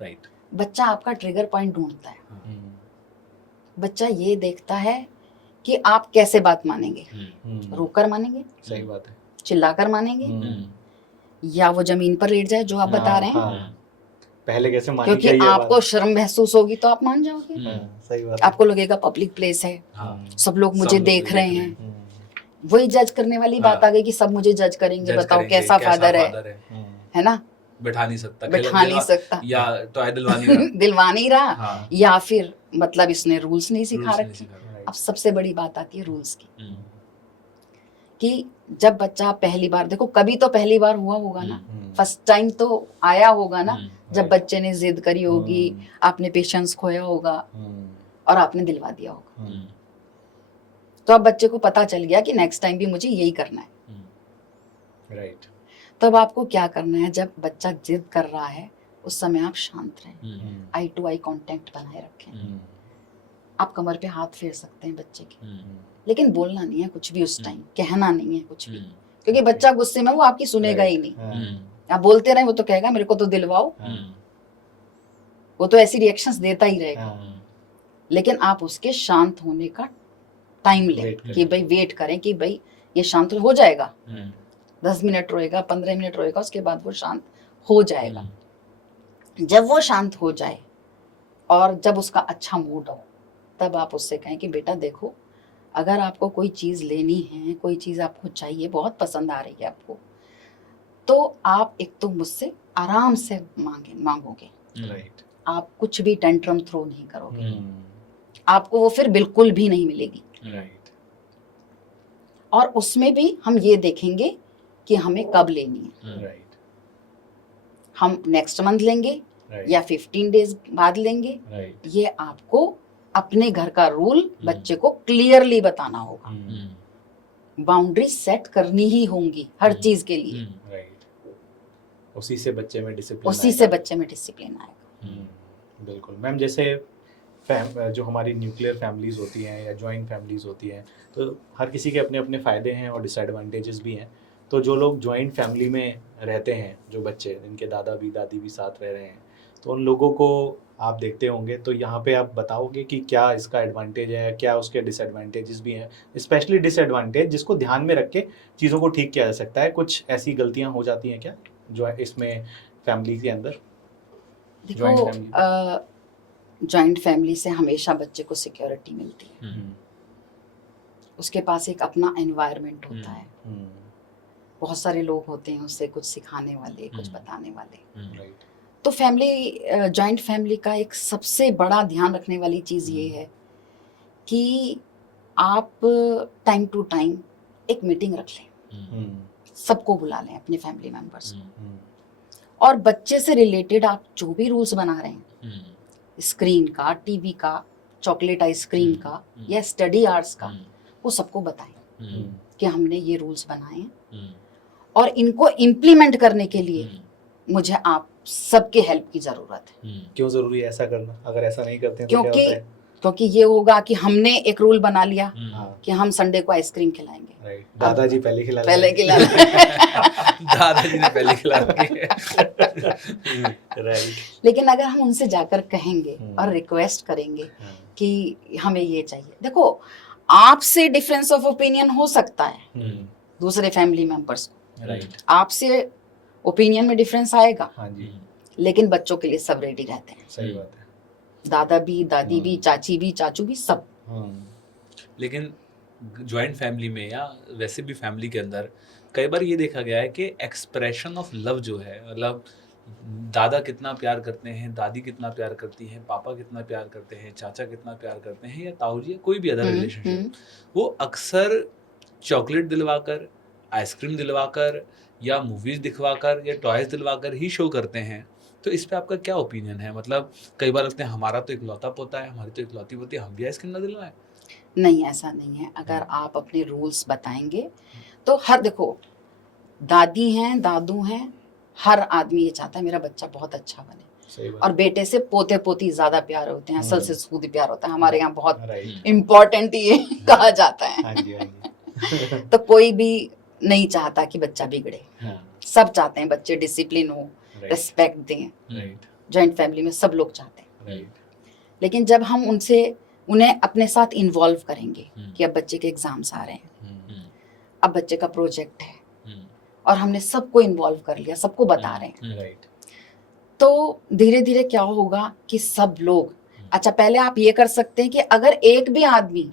राइट। बच्चा आपका ट्रिगर पॉइंट ढूंढता है, हम्म, बच्चा ये देखता है कि आप कैसे बात मानेंगे, रोकर मानेंगे, सही बात है। चिल्लाकर मानेंगे, हम्म, या वो जमीन पर लेट जाए जो आप बता रहे हैं। हाँ, पहले कैसे मानी क्योंकि चाहिए आपको बात? शर्म महसूस होगी तो आप मान जाओगे। हाँ, सही बात है। आपको लगेगा पब्लिक प्लेस है, हाँ, सब लोग मुझे देख रहे हैं। हम्म, वही जज करने वाली बात हाँ। आ गई कि सब मुझे जज करेंगे, जज बताओ करेंगे, कैसा फादर है हम्म, है ना? बैठा नहीं सकता, बैठा नहीं सकता, या टॉय दिलवा नहीं रहा। दिलवा नहीं रहा, हाँ, या फिर मतलब इसने रूल्स नहीं सिखा rules नहीं रखे। सिखा रहा। right, अब सबसे बड़ी बात आती है रूल्स की, हम्म, कि जब बच्चा पहली बार, देखो कभी तो पहली बार हुआ होगा ना, हम्म, फर्स्ट टाइम तो आया होगा ना, जब right, बच्चे ने जिद करी होगी, हम्म, आपने पेशेंस खोया होगा हम्म, और आपने दिलवा दिया होगा। हम्म, तो अब बच्चे को पता चल गया कि नेक्स्ट टाइम भी मुझे यही करना है। right, तो अब आपको क्या करना है, जब बच्चा जिद कर रहा है उस समय आप शांत रहें, हम्म, आई टू आई कांटेक्ट बनाए रखें। हम्म, आप कमर पे हाथ फेर सकते हैं बच्चे के, हम्म, लेकिन बोलना नहीं है कुछ भी उस टाइम, कहना नहीं है कुछ भी, हम्म, क्योंकि बच्चा गुस्से में वो आपकी सुनेगा ही नहीं। हाँ, आप बोलते रहे वो तो कहेगा मेरे को तो दिलवाओ, हाँ, वो तो ऐसी रिएक्शंस देता ही रहेगा। हाँ, लेकिन आप उसके शांत होने का टाइम लें Wait करें। कि भाई वेट करें कि भाई ये शांत हो जाएगा, हम्म, 10 मिनट रोएगा, 15 मिनट रोएगा, उसके बाद वो शांत हो जाएगा। जब वो शांत हो जाए और जब उसका अच्छा मूड हो, तब आप उससे कहें कि बेटा देखो, अगर आपको कोई चीज़ लेनी है, कोई चीज़ आपको चाहिए, बहुत पसंद आ रही है आपको, तो आप एक तो मुझसे आराम से मांगोगे, right, आप कुछ भी टेंट्रम थ्रो नहीं करोगे, हम्म, आपको वो फिर बिल्कुल भी नहीं मिलेगी। right, और उसमें भी हम ये देखेंगे कि हमें कब लेनी है, right, हम नेक्स्ट मंथ लेंगे right, या 15 डेज बाद लेंगे। right, ये आपको अपने घर का रूल बच्चे को क्लियरली बताना होगा, हम्म, बाउंड्री सेट करनी ही होंगी हर चीज के लिए, right, उसी से बच्चे में डिसिप्लिन उसी से बच्चे में डिसिप्लिन आएगा। बिल्कुल मैम। जैसे जो हमारी न्यूक्लियर फैमिलीज होती हैं या जॉइंट फैमिलीज होती हैं, तो हर किसी के अपने अपने फ़ायदे हैं और डिसएडवांटेजेस भी हैं। तो जो लोग जॉइंट फैमिली में रहते हैं, जो बच्चे जिनके दादा भी दादी भी साथ रह रहे हैं, तो उन लोगों को आप देखते होंगे, तो यहाँ पे आप बताओगे कि क्या इसका एडवांटेज है, क्या उसके डिसएडवांटेजेस भी हैं, स्पेशली डिसएडवांटेज जिसको ध्यान में रख के चीज़ों को ठीक किया जा सकता है। कुछ ऐसी गलतियाँ हो जाती हैं क्या जो इसमें फैमिली के अंदर? देखो, जॉइंट फैमिली से हमेशा बच्चे को सिक्योरिटी मिलती है, उसके पास एक अपना एनवायरनमेंट होता है, बहुत सारे लोग होते हैं उससे कुछ सिखाने वाले, कुछ बताने वाले। राइट, तो फैमिली, जॉइंट फैमिली का एक सबसे बड़ा ध्यान रखने वाली चीज़ ये है कि आप टाइम टू टाइम एक मीटिंग रख लें, सबको बुला लें, अपने फैमिली मेंबर्स को, और बच्चे से रिलेटेड आप जो भी रूल्स बना रहे हैं, स्क्रीन का, टीवी का, चॉकलेट आइसक्रीम का या स्टडी आवर्स का, वो सबको बताएं कि हमने ये रूल्स बनाए हैं और इनको इम्प्लीमेंट करने के लिए मुझे आप सबके हेल्प की ज़रूरत है। क्यों ज़रूरी है ऐसा करना? अगर ऐसा नहीं करते हैं तो क्या होता है? क्योंकि ये होगा कि हमने एक रूल बना लिया, हाँ, हाँ कि हम संडे को आइसक्रीम खिलाएंगे, राइट, दादाजी पहले खिला पहले खिला दादाजी ने पहले खिला रखी है। राइट, लेकिन अगर हम उनसे जाकर कहेंगे और रिक्वेस्ट करेंगे हाँ, कि हमें ये चाहिए, देखो आपसे डिफरेंस ऑफ ओपिनियन हो सकता है दूसरे फैमिली मेंबर्स को, राइट, आपसे ओपिनियन में डिफरेंस आएगा, हाँ जी, लेकिन बच्चों के लिए सब रेडी रहते हैं, सही बात है, दादा भी, दादी भी, चाची भी, चाचू भी, सब। लेकिन जॉइंट फैमिली में या वैसे भी फैमिली के अंदर कई बार ये देखा गया है कि एक्सप्रेशन ऑफ लव जो है, मतलब दादा कितना प्यार करते हैं, दादी कितना प्यार करती हैं, पापा कितना प्यार करते हैं, चाचा कितना प्यार करते हैं, या ताऊ जी, कोई भी अदर रिलेशनशिप, वो अक्सर चॉकलेट दिलवाकर, आइसक्रीम दिलवाकर या मूवीज दिखवाकर या टॉयज दिलवाकर ही शो करते हैं। तो इस पे आपका क्या ओपिनियन है? मतलब कई बार लगते हैं हमारा तो इकलौता पोता है, हमारी तो इकलौती पोती है, हम भी आइसक्रीम ना दिलवाएं। नहीं, ऐसा नहीं है। अगर आप अपने रूल्स बताएंगे तो हर, देखो दादी हैं, दादू हैं, हर आदमी ये चाहता है मेरा बच्चा बहुत अच्छा बने, सही बात, और बेटे से पोते पोती ज्यादा प्यार होते हैं, असल से सूद प्यार होता है, हमारे यहाँ बहुत राइट, इम्पोर्टेंट ये कहा जाता है। हाँ जी, हाँ जी, तो कोई भी नहीं चाहता कि बच्चा बिगड़े, हाँ, सब चाहते हैं बच्चे डिसिप्लिन हो, राइट, रिस्पेक्ट दें। राइट, जॉइंट फैमिली में सब लोग चाहते हैं, राइट, लेकिन जब हम उन्हें अपने साथ इन्वॉल्व करेंगे कि अब बच्चे के एग्जाम्स आ रहे हैं, अब बच्चे का प्रोजेक्ट है, और हमने सबको इन्वॉल्व कर लिया, सबको बता रहे हैं, राइट, तो धीरे धीरे क्या होगा कि सब लोग, अच्छा पहले आप ये कर सकते हैं कि अगर एक भी आदमी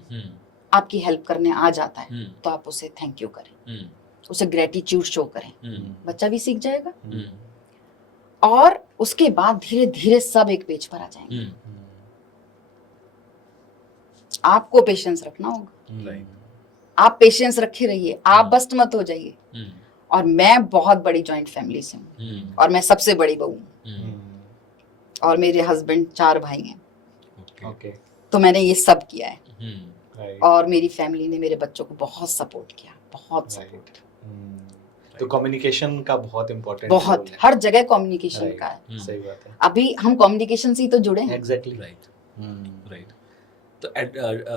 आपकी हेल्प करने आ जाता है तो आप उसे थैंक यू करें, उसे ग्रेटिट्यूड शो करें, बच्चा भी सीख जाएगा, और उसके बाद धीरे धीरे सब एक पेज पर आ जाएंगे। आपको पेशेंस रखना होगा, राइट, आप पेशेंस रखे रहिए, आप बस्ट मत हो जाइए। और मैं बहुत बड़ी जॉइंट फैमिली से हूँ, और मैं सबसे बड़ी बहू हूँ, और मेरे हस्बैंड 4 भाई हैं, ओके, तो मैंने ये सब किया है, राइट, और मेरी फैमिली ने मेरे बच्चों को बहुत सपोर्ट किया, बहुत सपोर्ट, तो कम्युनिकेशन का बहुत इम्पोर्टेंट, बहुत, हर जगह कम्युनिकेशन का है। सही बात है, अभी हम कम्युनिकेशन से ही तो जुड़े हैं। Exactly, right, right. तो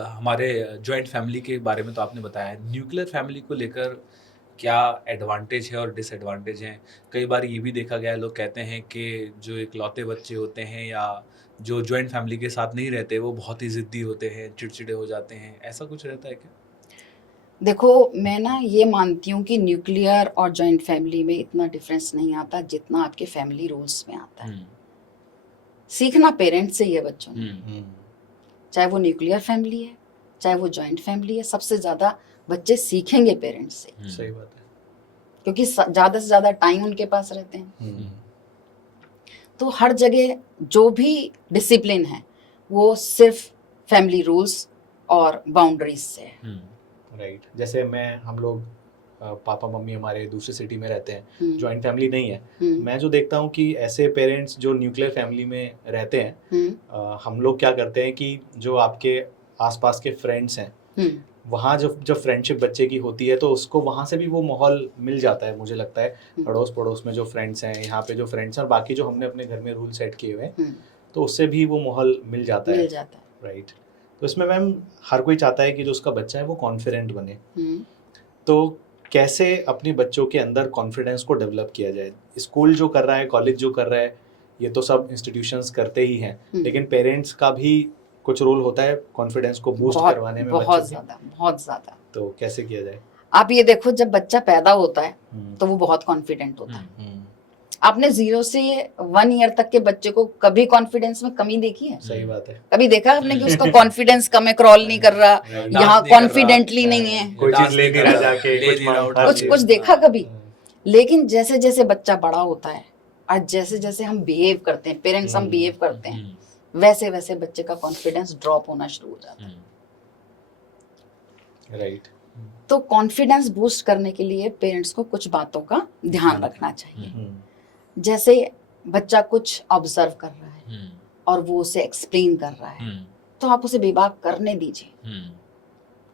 हमारे जॉइंट फैमिली के बारे में तो आपने बताया, न्यूक्लियर फैमिली को लेकर क्या एडवांटेज है और डिसएडवांटेज हैं? कई बार ये भी देखा गया है, लोग कहते हैं कि जो इकलौते बच्चे होते हैं या जो जॉइंट फैमिली के साथ नहीं रहते वो बहुत ही ज़िद्दी होते हैं, चिड़चिड़े हो जाते हैं, ऐसा कुछ रहता है क्या? देखो मैं ना ये मानती हूँ कि न्यूक्लियर और जॉइंट फैमिली में इतना डिफरेंस नहीं आता जितना आपके फैमिली रूल्स में आता है। सीखना पेरेंट्स से ही है बच्चों ने, चाहे वो न्यूक्लियर फैमिली है चाहे वो जॉइंट फैमिली है, सबसे ज़्यादा बच्चे सीखेंगे पेरेंट्स से, सही बात है, क्योंकि ज़्यादा से ज़्यादा टाइम उनके पास रहते हैं। तो हर जगह जो भी डिसिप्लिन है वो सिर्फ फैमिली रूल्स और बाउंड्रीज से है। राइट, जैसे हम लोग पापा मम्मी हमारे दूसरे सिटी में रहते हैं, जॉइंट फैमिली नहीं है, मैं जो देखता हूँ कि ऐसे पेरेंट्स जो न्यूक्लियर फैमिली में रहते हैं, हम लोग क्या करते हैं कि जो आपके आसपास के फ्रेंड्स हैं, वहाँ जब फ्रेंडशिप बच्चे की होती है तो उसको वहाँ से भी वो माहौल मिल जाता है, मुझे लगता है अड़ोस पड़ोस में जो फ्रेंड्स हैं, यहाँ पे जो फ्रेंड्स हैं और बाकी जो हमने अपने घर में रूल सेट किए हुए हैं, तो उससे भी वो माहौल मिल जाता है। राइट, तो इसमें मैम हर कोई चाहता है कि जो उसका बच्चा है वो कॉन्फिडेंट बने, तो कैसे अपने बच्चों के अंदर कॉन्फिडेंस को डेवलप किया जाए? स्कूल जो कर रहा है, कॉलेज जो कर रहा है, ये तो सब इंस्टीट्यूशंस करते ही हैं, लेकिन पेरेंट्स का भी कुछ रोल होता है कॉन्फिडेंस को बूस्ट करवाने में, बहुत ज़्यादा। तो कैसे किया जाए? आप ये देखो, जब बच्चा पैदा होता है तो वो बहुत कॉन्फिडेंट होता है। आपने 0 से 1 ईयर तक के बच्चे को कभी कॉन्फिडेंस में कमी देखी है? सही बात है। कभी देखा आपने कि उसका कॉन्फिडेंस कम है, क्रॉल नहीं कर रहा, यहाँ कॉन्फिडेंटली नहीं है, कोई चीज ले नहीं रहा जाके, कुछ देखा कभी? लेकिन जैसे जैसे बच्चा बड़ा होता है और जैसे जैसे हम बिहेव करते हैं, पेरेंट्स हम बिहेव करते हैं, वैसे वैसे बच्चे का कॉन्फिडेंस ड्रॉप होना शुरू हो जाता है। राइट, तो कॉन्फिडेंस बूस्ट करने के लिए पेरेंट्स को कुछ बातों का ध्यान रखना चाहिए। जैसे बच्चा कुछ ऑब्जर्व कर रहा है और वो उसे एक्सप्लेन कर रहा है, तो आप उसे बेबाक करने दीजिए,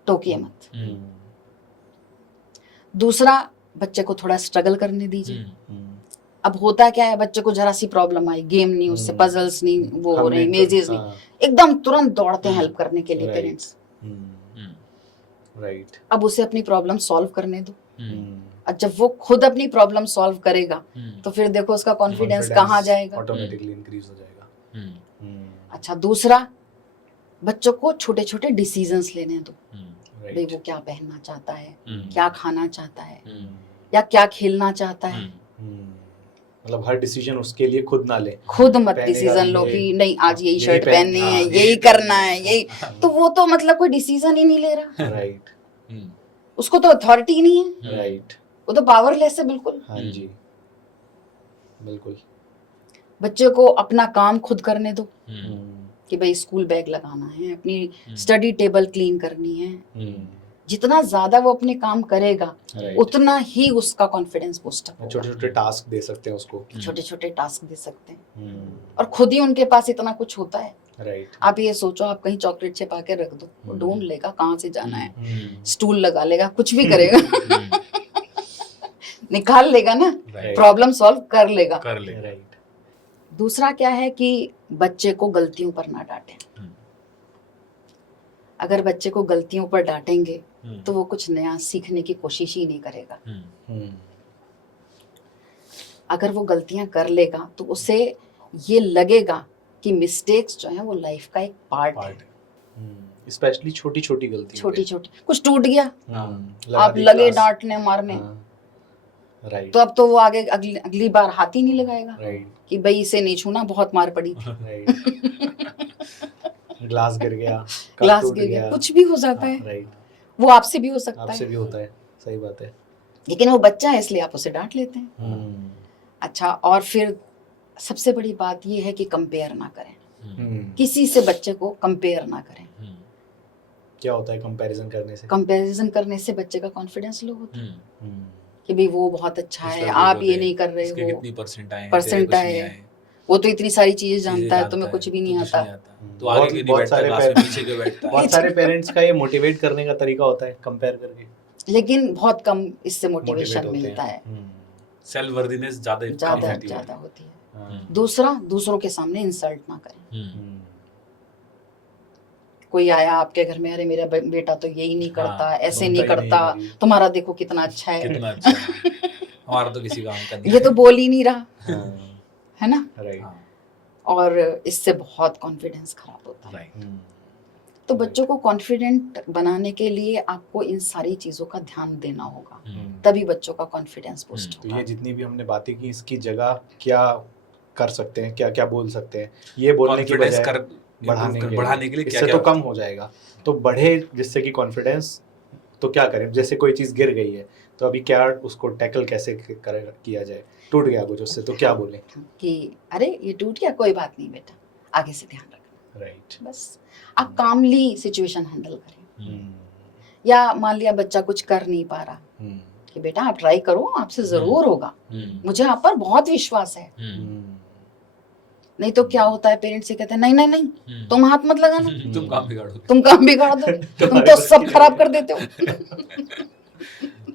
टोकिए मत। दूसरा, बच्चे को थोड़ा स्ट्रगल करने दीजिए। अब होता क्या है, बच्चे को जरा सी प्रॉब्लम आई, गेम नहीं, उससे पजल्स नहीं वो हो रही, मेजेस नहीं, एकदम तुरंत दौड़ते हैं हेल्प करने के लिए पेरेंट्स। राइट। अब उसे अपनी प्रॉब्लम सॉल्व करने दो, और जब वो खुद अपनी प्रॉब्लम सॉल्व करेगा तो फिर देखो उसका कॉन्फिडेंस कहाँ जाएगा। ऑटोमेटिकली इंक्रीज हो जाएगा। अच्छा, दूसरा, बच्चों को छोटे छोटे डिसीजंस लेने दो। भाई वो क्या पहनना चाहता है, क्या खाना चाहता है, या क्या खेलना चाहता है, मतलब हर डिसीजन उसके लिए खुद ना ले, खुद मत पहनेगा डिसीजन लो ये, कि नहीं आज यही यही शर्ट पहननी है, हाँ, यही करना है, यही, तो वो तो मतलब कोई डिसीजन ही नहीं ले रहा, राइट उसको तो अथॉरिटी ही नहीं है, राइट। वो तो पावरलेस है बिल्कुल। हाँ जी, बिल्कुल। बच्चे को अपना काम खुद करने दो कि भाई स्कूल बैग लगाना है, अपनी स्टडी टेबल क्लीन करनी है। जितना ज्यादा वो अपने काम करेगा Right. उतना ही उसका कॉन्फिडेंस बूस्ट अप छोटे होगा। छोटे टास्क दे सकते हैं उसको। छोटे छोटे टास्क दे सकते हैं, और खुद ही उनके पास इतना कुछ होता है। राइट। आप ये सोचो, आप कहीं चॉकलेट छिपा के रख दो, वो ढूंढ लेगा कहाँ से जाना है, स्टूल लगा लेगा, कुछ भी करेगा, निकाल लेगा ना, प्रॉब्लम सॉल्व कर लेगा। राइट। दूसरा क्या है कि बच्चे को गलतियों पर ना डांटें। अगर बच्चे को गलतियों पर डांटेंगे तो वो कुछ नया सीखने की कोशिश ही नहीं करेगा। अगर वो गलतियां कर लेगा तो उसे ये लगेगा कि मिस्टेक्स जो है वो लाइफ का एक पार्ट है। स्पेशली छोटी छोटी गलती, छोटी छोटी, कुछ टूट गया, लगा आप दी लगे क्लास। डांटने मारने, राइट तो अब तो वो आगे अगली बार हाथ ही नहीं लगाएगा राइट कि भाई इसे नहीं छूना, बहुत मार पड़ी थी, राइट। ग्लास गिर गया, कप ग्लास टूट गिर गया, कुछ भी हो जाता है। राइट। वो आपसे भी हो सकता आपसे है, भी होता है, सही बात है। लेकिन वो बच्चा है इसलिए आप उसे डांट लेते हैं। अच्छा, और फिर सबसे बड़ी बात ये है कि कंपेयर ना करें, किसी से बच्चे को कंपेयर ना करें। क्या होता है कंपैरिजन करने से? कंपैरिजन करने से बच्चे का कॉन्फिडेंस लो होता है कि भाई वो बहुत अच्छा है, आप ये नहीं कर रहे हो, कितनी परसेंट आए, परसेंट आए, वो तो इतनी सारी चीजें जानता है, तुम्हें कुछ भी नहीं आता। तो आगे क्यों नहीं बैठता, क्लास में पीछे क्यों बैठता है? बहुत सारे पेरेंट्स का ये मोटिवेट करने का तरीका होता है कंपेयर करके, लेकिन बहुत कम इससे मोटिवेशन मोटिवेट होते मिलता है, सेल्फ वर्दीनेस ज्यादा ज्यादा होती है। दूसरा, दूसरों के सामने इंसल्ट ना करें। कोई आया आपके घर में, अरे मेरा बेटा तो यही नहीं करता, ऐसे नहीं करता, तुम्हारा देखो कितना अच्छा है, कितना अच्छा है, हमारा तो किसी काम का नहीं, ये तो बोल ही नहीं रहा, है ना। राइट। और इससे बहुत कॉन्फिडेंस खराब होता है। तो बच्चों को कॉन्फिडेंट बनाने के लिए आपको इन सारी चीजों का ध्यान देना होगा, तभी बच्चों का कॉन्फिडेंस बूस्ट तो होगा। ये जितनी भी हमने बातें की, इसकी जगह क्या कर सकते हैं, क्या क्या बोल सकते हैं, ये बोलने की बजाय बढ़ाने के लिए इससे तो कम हो जाएगा, तो बढ़े जिससे कि कॉन्फिडेंस। तो क्या करें, जैसे कोई चीज़ गिर गई है तो अभी क्या उसको टैकल कैसे किया जाए, टूट गया कुछ उससे, तो क्या बोलें कि अरे ये टूट गया, कोई बात नहीं बेटा, आगे से ध्यान रखना। राइट। बस आप कामली सिचुएशन हैंडल करें। या मान लिया बच्चा कुछ कर नहीं पा रहा, कि बेटा आप ट्राई करो, आपसे जरूर होगा, मुझे आप पर बहुत विश्वास है। नहीं तो क्या होता है, पेरेंट्स से कहते हैं नहीं नहीं नहीं, तुम हाथ मत लगाना, तुम काम बिगाड़ो, तुम काम बिगाड़ दो, तुम तो सब खराब कर देते हो।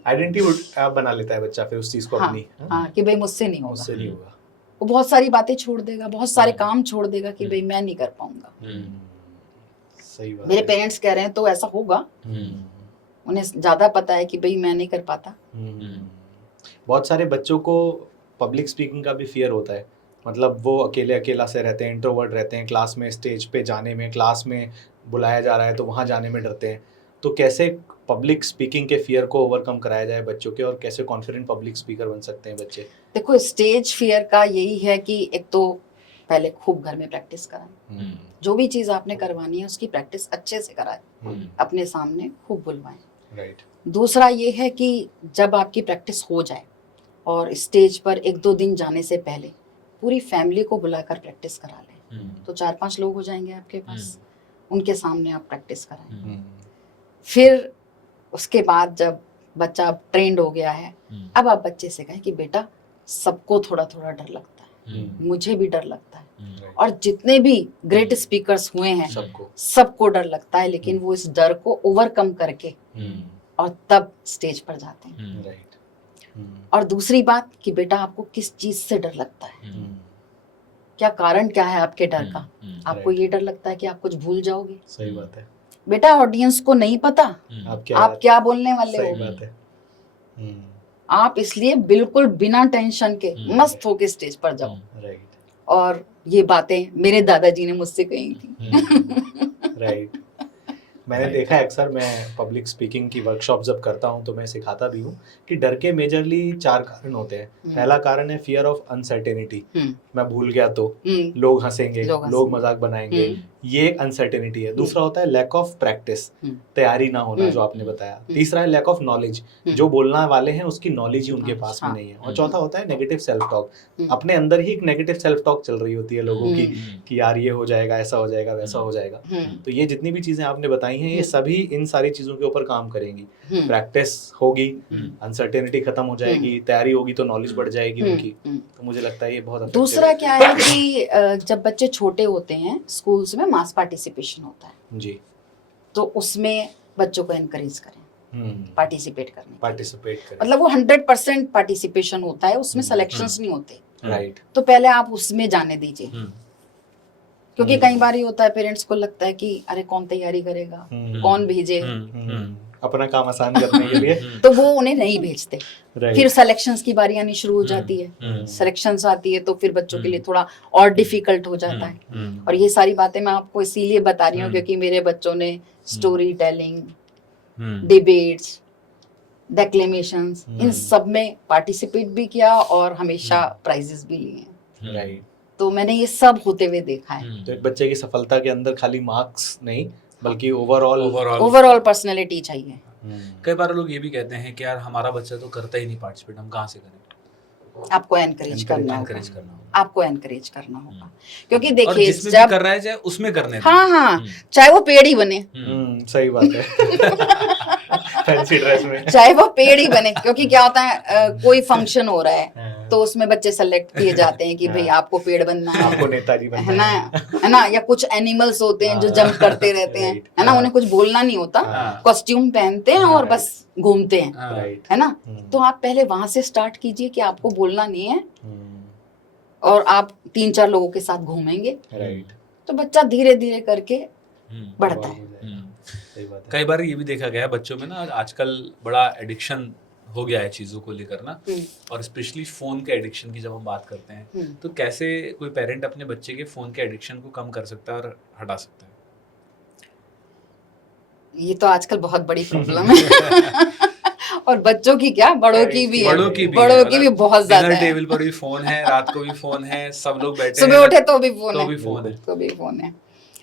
आइडेंटिटी बना लेता है बच्चा फिर उस चीज को हाँ, अपनी, हाँ, कि भाई मुझसे नहीं होगा, उससे नहीं होगा। वो बहुत सारी बातें छोड़ देगा, बहुत सारे काम छोड़ देगा कि भाई मैं नहीं कर पाऊंगा। सही बात मेरे है। पेरेंट्स कह रहे हैं तो ऐसा होगा, उन्हें ज्यादा पता है कि भाई मैं नहीं कर पाता। बहुत सारे बच्चों को पब्लिक स्पीकिंग का भी फियर होता है, मतलब वो अकेला से रहते हैं, इंट्रोवर्ट रहते हैं, क्लास में स्टेज पे जाने में, क्लास में बुलाया जा रहा है तो वहाँ जाने में डरते हैं। तो कैसे पब्लिक स्पीकिंग के फियर को ओवरकम कराया जाए बच्चों के, और कैसे कॉन्फिडेंट पब्लिक स्पीकर बन सकते हैं बच्चे? देखो, स्टेज फियर का यही है कि एक तो पहले खूब घर में प्रैक्टिस कराएं, जो भी चीज आपने करवानी है उसकी प्रैक्टिस अच्छे से कराएं, अपने सामने खूब बुलवाएं। राइट। दूसरा ये है कि जब आपकी प्रैक्टिस हो जाए और स्टेज पर 1-2 दिन जाने से पहले पूरी फैमिली को बुलाकर प्रैक्टिस करा लें, तो 4-5 लोग हो जाएंगे आपके पास, उनके सामने आप प्रैक्टिस कराएं। फिर उसके बाद जब बच्चा ट्रेंड हो गया है, अब आप बच्चे से कहें कि बेटा सबको थोड़ा थोड़ा डर लगता है, मुझे भी डर लगता है, और जितने भी ग्रेट स्पीकर्स हुए हैं सबको डर लगता है, लेकिन वो इस डर को ओवरकम करके और तब स्टेज पर जाते हैं। राइट। और दूसरी बात कि बेटा आपको किस चीज से डर लगता है, क्या कारण क्या है आपके डर का, आपको ये डर लगता है कि आप कुछ भूल जाओगे, सही बात है। बेटा ऑडियंस को नहीं पता आप क्या बोलने वाले सही हो। बात है। हम्म, आप इसलिए बिल्कुल बिना टेंशन के मस्त होके स्टेज पर जाओ। राइट और ये बातें मेरे दादाजी ने मुझसे कही थी। राइट। मैंने देखा है अक्सर, मैं पब्लिक स्पीकिंग की वर्कशॉप जब करता हूँ तो मैं सिखाता भी हूँ कि डर के मेजरली 4 कारण होते हैं। पहला कारण है फियर ऑफ अनसर्टेनिटी, मैं भूल गया तो लोग हंसेंगे, लोग मजाक बनाएंगे, ये एक अनसर्टेनिटी है। दूसरा होता है लैक ऑफ प्रैक्टिस, तैयारी ना होना जो आपने बताया। तीसरा है लैक ऑफ नॉलेज, जो बोलने वाले हैं उसकी नॉलेज ही उनके पास में नहीं है। और चौथा होता है नेगेटिव सेल्फ टॉक, अपने अंदर ही एक नेगेटिव सेल्फ टॉक चल रही होती है लोगों की कि यार ये हो जाएगा, ऐसा हो जाएगा, वैसा हो जाएगा। तो ये जितनी भी चीजें आपने बताई हैं ये सभी इन सारी चीजों के ऊपर काम करेंगी। प्रैक्टिस होगी, अनसर्टेनिटी खत्म हो जाएगी, तैयारी होगी तो नॉलेज बढ़ जाएगी उनकी। तो मुझे लगता है ये बहुत effective दूसरा क्या है कि जब बच्चे छोटे होते हैं स्कूल्स में मास पार्टिसिपेशन होता है जी, तो उसमें बच्चों को एनकरेज करें पार्टिसिपेट करने। पार्टिसिपेट करें, मतलब वो 100% पार्टिसिपेशन होता है, उसमें सिलेक्शंस नहीं होते। राइट। तो पहले आप उसमें जाने दीजिए, क्योंकि कई बार ये होता है पेरेंट्स को लगता है कि अरे कौन तैयारी करेगा, कौन भेजे, अपना काम आसान करने के लिए तो वो उन्हें नहीं भेजते। राइट। फिर सिलेक्शंस की बारी आनी शुरू हो जाती है, सिलेक्शंस आती है तो फिर बच्चों के लिए थोड़ा और डिफिकल्ट हो जाता है। और ये सारी बातें मैं आपको इसीलिए बता रही हूँ क्योंकि मेरे बच्चों ने स्टोरी टेलिंग, डिबेट्स, डेक्लेमेशंस, इन सब में पार्टिसिपेट भी किया और हमेशा प्राइजेस भी लिए हैं। राइट। तो मैंने ये सब होते हुए देखा है। तो एक बच्चे की सफलता के अंदर खाली मार्क्स नहीं बल्कि ओवरऑल ओवरऑल पर्सनैलिटी चाहिए। कई बार लोग ये भी कहते हैं कि यार हमारा बच्चा तो करता ही नहीं पार्टिसिपेट, हम कहाँ से करें। आपको एनकरेज करना होगा, एनकरेज करना होगा, आपको एनकरेज करना होगा। क्योंकि और देखिए जिसमें भी कर रहा है चाहे उसमें करने दें। हाँ चाहे वो पेड़ ही बने, सही बात है। फैंसी ड्रेस में चाहे वो पेड़ ही बने, क्योंकि क्या होता है कोई फंक्शन हो रहा है तो उसमें बच्चे सेलेक्ट किए जाते हैं कि भाई आपको पेड़ बनना है, आपको नेताजी बनना है ना, या कुछ एनिमल्स होते हैं जो जंप करते रहते हैं, है ना, उन्हें कुछ बोलना नहीं होता, कॉस्ट्यूम पहनते हैं और बस घूमते हैं, राइट। है ना। तो आप पहले वहां से स्टार्ट कीजिए कि आपको बोलना नहीं है और आप 3-4 लोगों के साथ घूमेंगे, राइट। तो बच्चा धीरे धीरे करके बढ़ता है। सही बात है। कई बार ये भी देखा गया है बच्चों में ना आजकल बड़ा एडिक्शन हो गया है चीज़ों को लेकर ना, और स्पेशली फ़ोन के एडिक्शन की जब हम बात करते हैं तो कैसे कोई पेरेंट अपने बच्चे के फ़ोन के एडिक्शन को कम कर सकता है और हटा सकता है। ये तो आजकल बहुत बड़ी प्रॉब्लम है। और बच्चों की क्या, बड़ों की भी है, बड़ों की भी बहुत ज्यादा है। टेबल पर भी फोन है, रात को भी फोन है, सब लोग बैठे सुबह हैं उठे तो भी फोन तो है, भी फोन है, तो भी फोन है।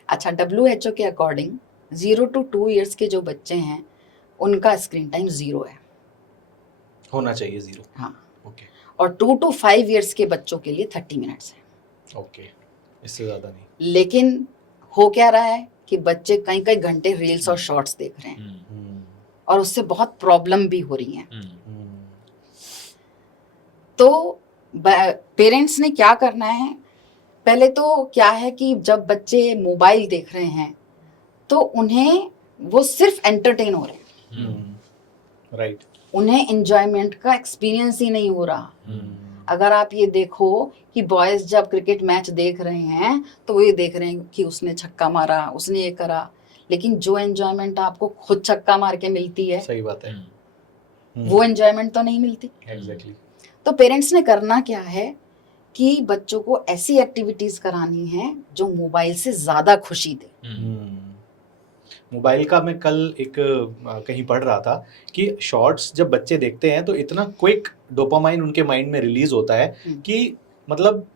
अच्छा, WHO के अकॉर्डिंग 0 to 2 इयर्स के जो बच्चे हैं उनका स्क्रीन टाइम 0 है, होना चाहिए 0। हाँ, ओके। और 2 to 5 इयर्स के बच्चों के लिए 30 मिनट्स है। ओके, इससे ज्यादा नहीं। लेकिन हो क्या रहा है कि बच्चे कई कई घंटे रील्स और शॉर्ट्स देख रहे हैं और उससे बहुत प्रॉब्लम भी हो रही है। तो पेरेंट्स ने क्या करना है, पहले तो क्या है कि जब बच्चे मोबाइल देख रहे हैं तो उन्हें वो सिर्फ एंटरटेन हो रहे हैं, राइट। उन्हें एंजॉयमेंट का एक्सपीरियंस ही नहीं हो रहा। अगर आप ये देखो कि बॉयज जब क्रिकेट मैच देख रहे हैं तो वो ये देख रहे हैं कि उसने छक्का मारा, उसने ये करा, लेकिन जो एंजॉयमेंट आपको खुद छक्का मार के मिलती है, सही बात है, वो एंजॉयमेंट तो नहीं मिलती। एग्जैक्टली। तो पेरेंट्स ने करना क्या है कि बच्चों को ऐसी एक्टिविटीज करानी है जो मोबाइल से ज्यादा खुशी दे। मोबाइल का मैं कल एक कहीं पढ़ रहा था कि शॉर्ट्स जब बच्चे देखते हैं तो इतना क्विक डोपामाइन उनके माइंड में रिलीज होता है कि मतलब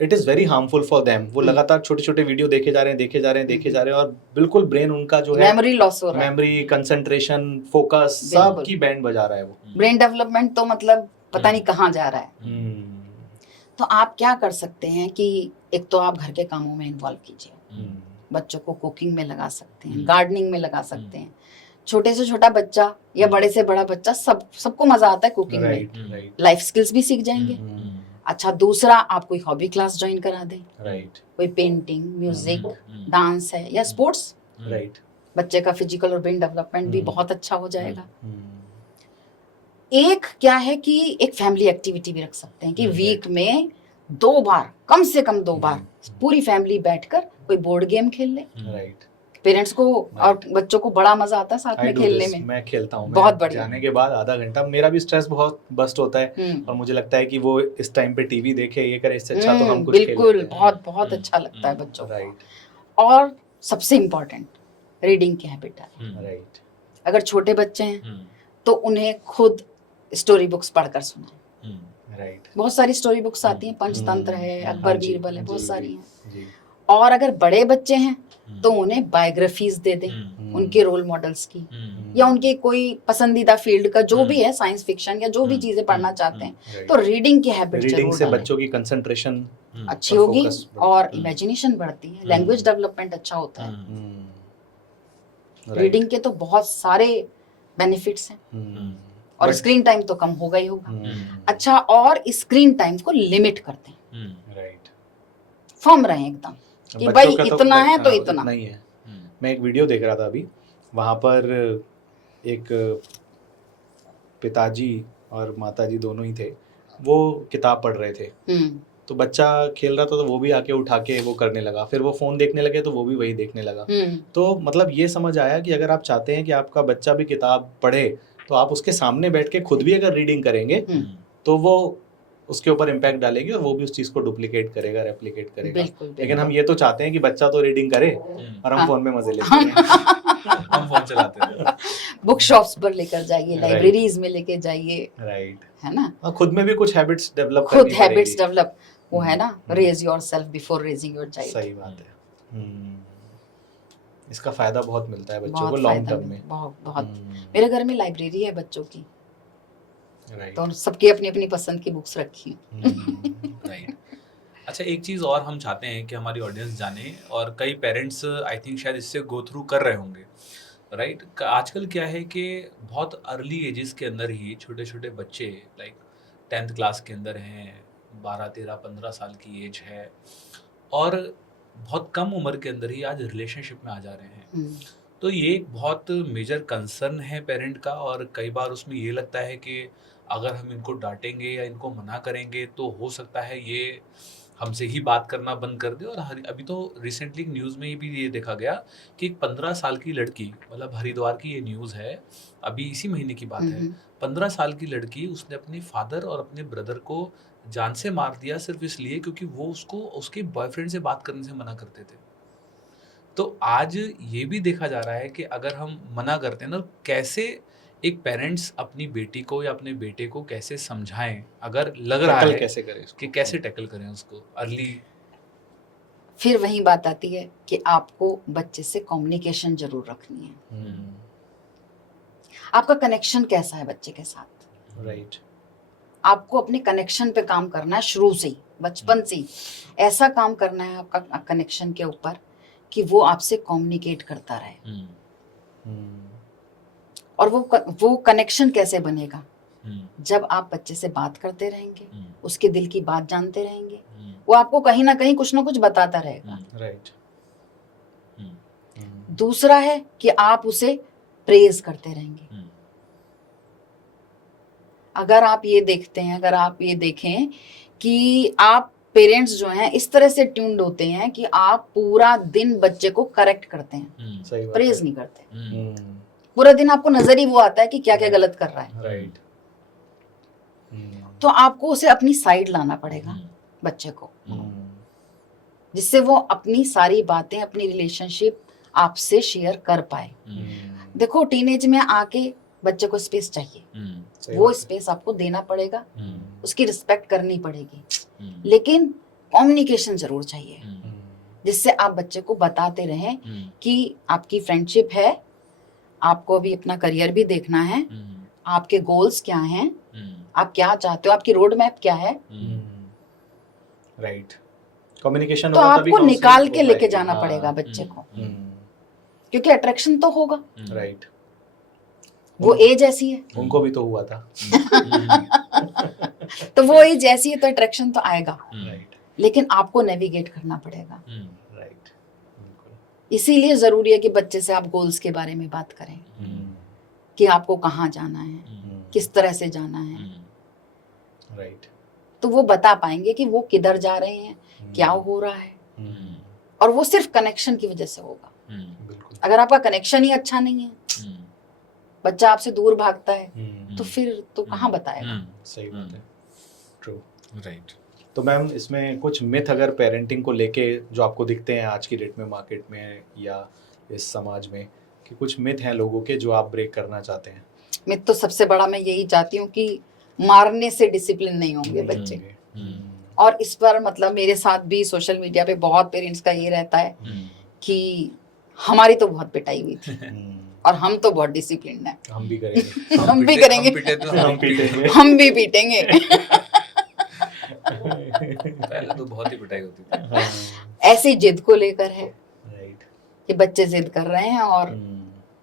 it is very harmful for them. वो लगातार छोटे छोटे वीडियो देखे जा रहे हैं और बिल्कुल ब्रेन उनका जो है मेमोरी लॉस हो रहा है, मेमोरी, कंसंट्रेशन, फोकस सब की बैंड बजा रहा है वो। ब्रेन डेवलपमेंट तो मतलब पता नहीं कहाँ जा रहा है। तो आप क्या कर सकते हैं कि एक तो आप घर के कामों में इन्वॉल्व कीजिए, बच्चों को कुकिंग में लगा सकते हैं, गार्डनिंग में लगा सकते हैं। छोटे से छोटा बच्चा या बड़े से बड़ा बच्चा सबको मजा आता है कुकिंग में, लाइफ स्किल्स भी सीख जाएंगे। अच्छा, दूसरा आप कोई हॉबी क्लास ज्वाइन करा दें, राइट। कोई पेंटिंग, म्यूजिक, डांस है या स्पोर्ट्स, राइट। बच्चे का फिजिकल और ब्रेन डेवलपमेंट भी बहुत अच्छा हो जाएगा। एक क्या है कि एक फैमिली एक्टिविटी भी रख सकते हैं कि वीक में 2 बार, कम से कम 2 बार पूरी फैमिली बैठकर कोई बोर्ड गेम खेल ले, राइट। पेरेंट्स को और बच्चों को बड़ा मजा आता है साथ I में do खेलने this, में। मैं खेलता हूँ, बहुत मैं बढ़िया। जाने के बाद आधा घंटा मेरा भी स्ट्रेस बहुत बस्ट होता है और मुझे लगता है कि वो इस टाइम पे टीवी देखे ये करे, इससे अच्छा तो हम कुछ खेल बिल्कुल, लेते हैं। बहुत बहुत अच्छा लगता है बच्चों को। राइट और सबसे इम्पोर्टेंट, रीडिंग की हैबिट है। राइट अगर छोटे बच्चे हैं तो उन्हें खुद स्टोरी बुक्स पढ़कर सुनाएं। राइट बहुत सारी स्टोरी बुक्स आती हैं, पंचतंत्र है, अकबर बीरबल है, बहुत सारी हैं। जी और अगर बड़े बच्चे हैं तो उन्हें बायोग्राफीज दे दें उनके रोल मॉडल्स की, या उनके कोई पसंदीदा फील्ड का जो भी है, साइंस फिक्शन या जो भी चीजें पढ़ना चाहते हैं, तो रीडिंग की हैबिट रीडिंग जरूर से डालें। बच्चों की कंसंट्रेशन अच्छी और होगी focus बढ़ता और इमेजिनेशन बढ़ती है, लैंग्वेज डेवलपमेंट अच्छा होता है। रीडिंग के तो बहुत सारे बेनिफिट्स हैं और स्क्रीन टाइम तो कम होगा ही होगा। अच्छा, और स्क्रीन टाइम को लिमिट कर दें, राइट फर्म रहें एकदम कि बच्चों भाई का इतना है तो इतना ही है। मैं एक वीडियो देख रहा था अभी, वहाँ पर एक पिताजी और माताजी दोनों ही थे, वो किताब पढ़ रहे थे, तो बच्चा खेल रहा था तो वो भी आके उठा के वो करने लगा, फिर वो फोन देखने लगे तो वो भी वही देखने लगा। तो मतलब ये समझ आया कि अगर आप चाहते हैं कि आपका बच्चा भी किताब पढ़े तो आप उसके सामने बैठ के खुद भी अगर रीडिंग करेंगे तो वो उसके ऊपर इम्पैक्ट डालेगी और वो भी उस चीज को डुप्लीकेट करेगा, रेप्लिकेट करेगा। बिल्कुल, लेकिन हम ये तो चाहते हैं कि बच्चा तो रीडिंग करे और हम हाँ। फोन में मजे लेते हैं। हम फोन चलाते हैं। बुक शॉप्स पर लेकर जाइए, Right. लाइब्रेरीज में लेके जाइए, राइट है ना। और खुद में भी कुछ हैबिट्स डेवलप खुद करनी हैबिट्स पड़ेगी। डेवलप, वो है ना, raise yourself before raising your child. सही बात है। इसका फायदा बहुत मिलता है बच्चों को बहुत लॉन्ग फायदा टर्म में। बहुत बहुत। मेरे घर में लाइब्रेरी है बच्चों की, राइट तो सबकी अपनी अपनी पसंद की बुक्स रखी हैं। राइट। अच्छा, एक चीज़ और हम चाहते हैं कि हमारी ऑडियंस जाने, और कई पेरेंट्स आई थिंक शायद इससे गो थ्रू कर रहे होंगे, राइट। आजकल क्या है कि बहुत अर्ली एजेस के अंदर ही छोटे छोटे बच्चे लाइक 10th क्लास के अंदर हैं, 12 13 15 साल की एज है, और बहुत कम उम्र के अंदर ही आज रिलेशनशिप में आ जा रहे हैं। तो ये एक बहुत मेजर कंसर्न है पेरेंट का, और कई बार उसमें ये लगता है कि अगर हम इनको डांटेंगे या इनको मना करेंगे तो हो सकता है ये हमसे ही बात करना बंद कर दे। और अभी तो रिसेंटली न्यूज़ में भी ये देखा गया कि एक 15 साल की लड़की, मतलब हरिद्वार की ये न्यूज़ है, अभी इसी महीने की बात है, 15 साल की लड़की, उसने अपने फादर और अपने ब्रदर को जान से मार दिया सिर्फ इसलिए क्योंकि वो उसको उसके बॉयफ्रेंड से बात करने से मना करते थे। तो आज ये भी देखा जा रहा है कि अगर हम मना करते हैं ना, कैसे एक पेरेंट्स अपनी बेटी को या अपने बेटे को कैसे समझाएं, अगर लग रहा है कैसे करें इसको? कि कैसे टैकल करें उसको अर्ली। फिर वही बात आती है कि आपको बच्चे से कम्युनिकेशन जरूर रखनी है। आपका कनेक्शन कैसा है बच्चे के साथ, राइट आपको अपने कनेक्शन पे काम करना है शुरू से ही, बचपन से ही ऐसा काम करना है आपका कनेक्शन के ऊपर कि वो आपसे कम्युनिकेट करता रहे। और वो कनेक्शन कैसे बनेगा? जब आप बच्चे से बात करते रहेंगे, उसके दिल की बात जानते रहेंगे, वो आपको कहीं ना कहीं कुछ ना कुछ बताता रहेगा। राइट दूसरा है कि आप उसे प्रेज करते रहेंगे। अगर आप ये देखते हैं, अगर आप ये देखें कि आप पेरेंट्स जो हैं इस तरह से ट्यून्ड होते हैं कि आप पूरा दिन बच्चे को करेक्ट करते हैं, सही बात प्रेज है। नहीं करते। पूरा दिन आपको नजर ही वो आता है कि क्या क्या गलत कर रहा है। राइट तो आपको उसे अपनी साइड लाना पड़ेगा बच्चे को, जिससे वो अपनी सारी बातें, अपनी रिलेशनशिप आपसे शेयर कर पाए। देखो, टीनेज में आके बच्चे को स्पेस चाहिए, वो स्पेस आपको देना पड़ेगा, उसकी रिस्पेक्ट करनी पड़ेगी, लेकिन कम्युनिकेशन जरूर चाहिए, जिससे आप बच्चे को बताते रहें कि आपकी फ्रेंडशिप है, आपको अभी अपना करियर भी देखना है, आपके गोल्स क्या हैं, आप क्या चाहते हो, आपकी रोड मैप क्या है। राइट कम्युनिकेशन तो आपको निकाल के लेके जाना पड़ेगा बच्चे को, क्योंकि अट्रैक्शन तो होगा, राइट वो एज ऐसी है। उनको भी तो हुआ था। तो वो एज ऐसी है तो अट्रैक्शन तो आएगा, राइट लेकिन आपको नेविगेट करना पड़ेगा। राइट इसीलिए जरूरी है कि बच्चे से आप गोल्स के बारे में बात करें कि आपको कहाँ जाना है, किस तरह से जाना है। राइट तो वो बता पाएंगे कि वो किधर जा रहे हैं, क्या हो रहा है, और वो सिर्फ कनेक्शन की वजह से होगा। बिल्कुल अगर आपका कनेक्शन ही अच्छा नहीं है, हम्म, बच्चा आपसे दूर भागता है, हम्म, तो फिर तो कहाँ बताएगा। सही बात है, ट्रू। राइट। तो मैम इसमें कुछ मिथ अगर पेरेंटिंग को लेके जो आपको दिखते हैं आज की डेट में मार्केट में या इस समाज में, कि कुछ मिथ हैं लोगों के जो आप ब्रेक करना चाहते हैं? मैं तो सबसे बड़ा मैं यही चाहती हूँ कि मारने से डिसिप्लिन नहीं होंगे बच्चे। और इस पर मतलब मेरे साथ भी सोशल मीडिया पे बहुत पेरेंट्स का ये रहता है कि हमारी तो बहुत पिटाई हुई थी और हम तो बहुत डिसिप्लिन है, हम भी करेंगे। हम भी करेंगे, हम पिटे तो हम पीटेंगे। हम भी पीटेंगे। पहले तो बहुत ही पिटाई होती थी। हाँ, ऐसी जिद को लेकर है राइट। कि बच्चे जिद कर रहे हैं और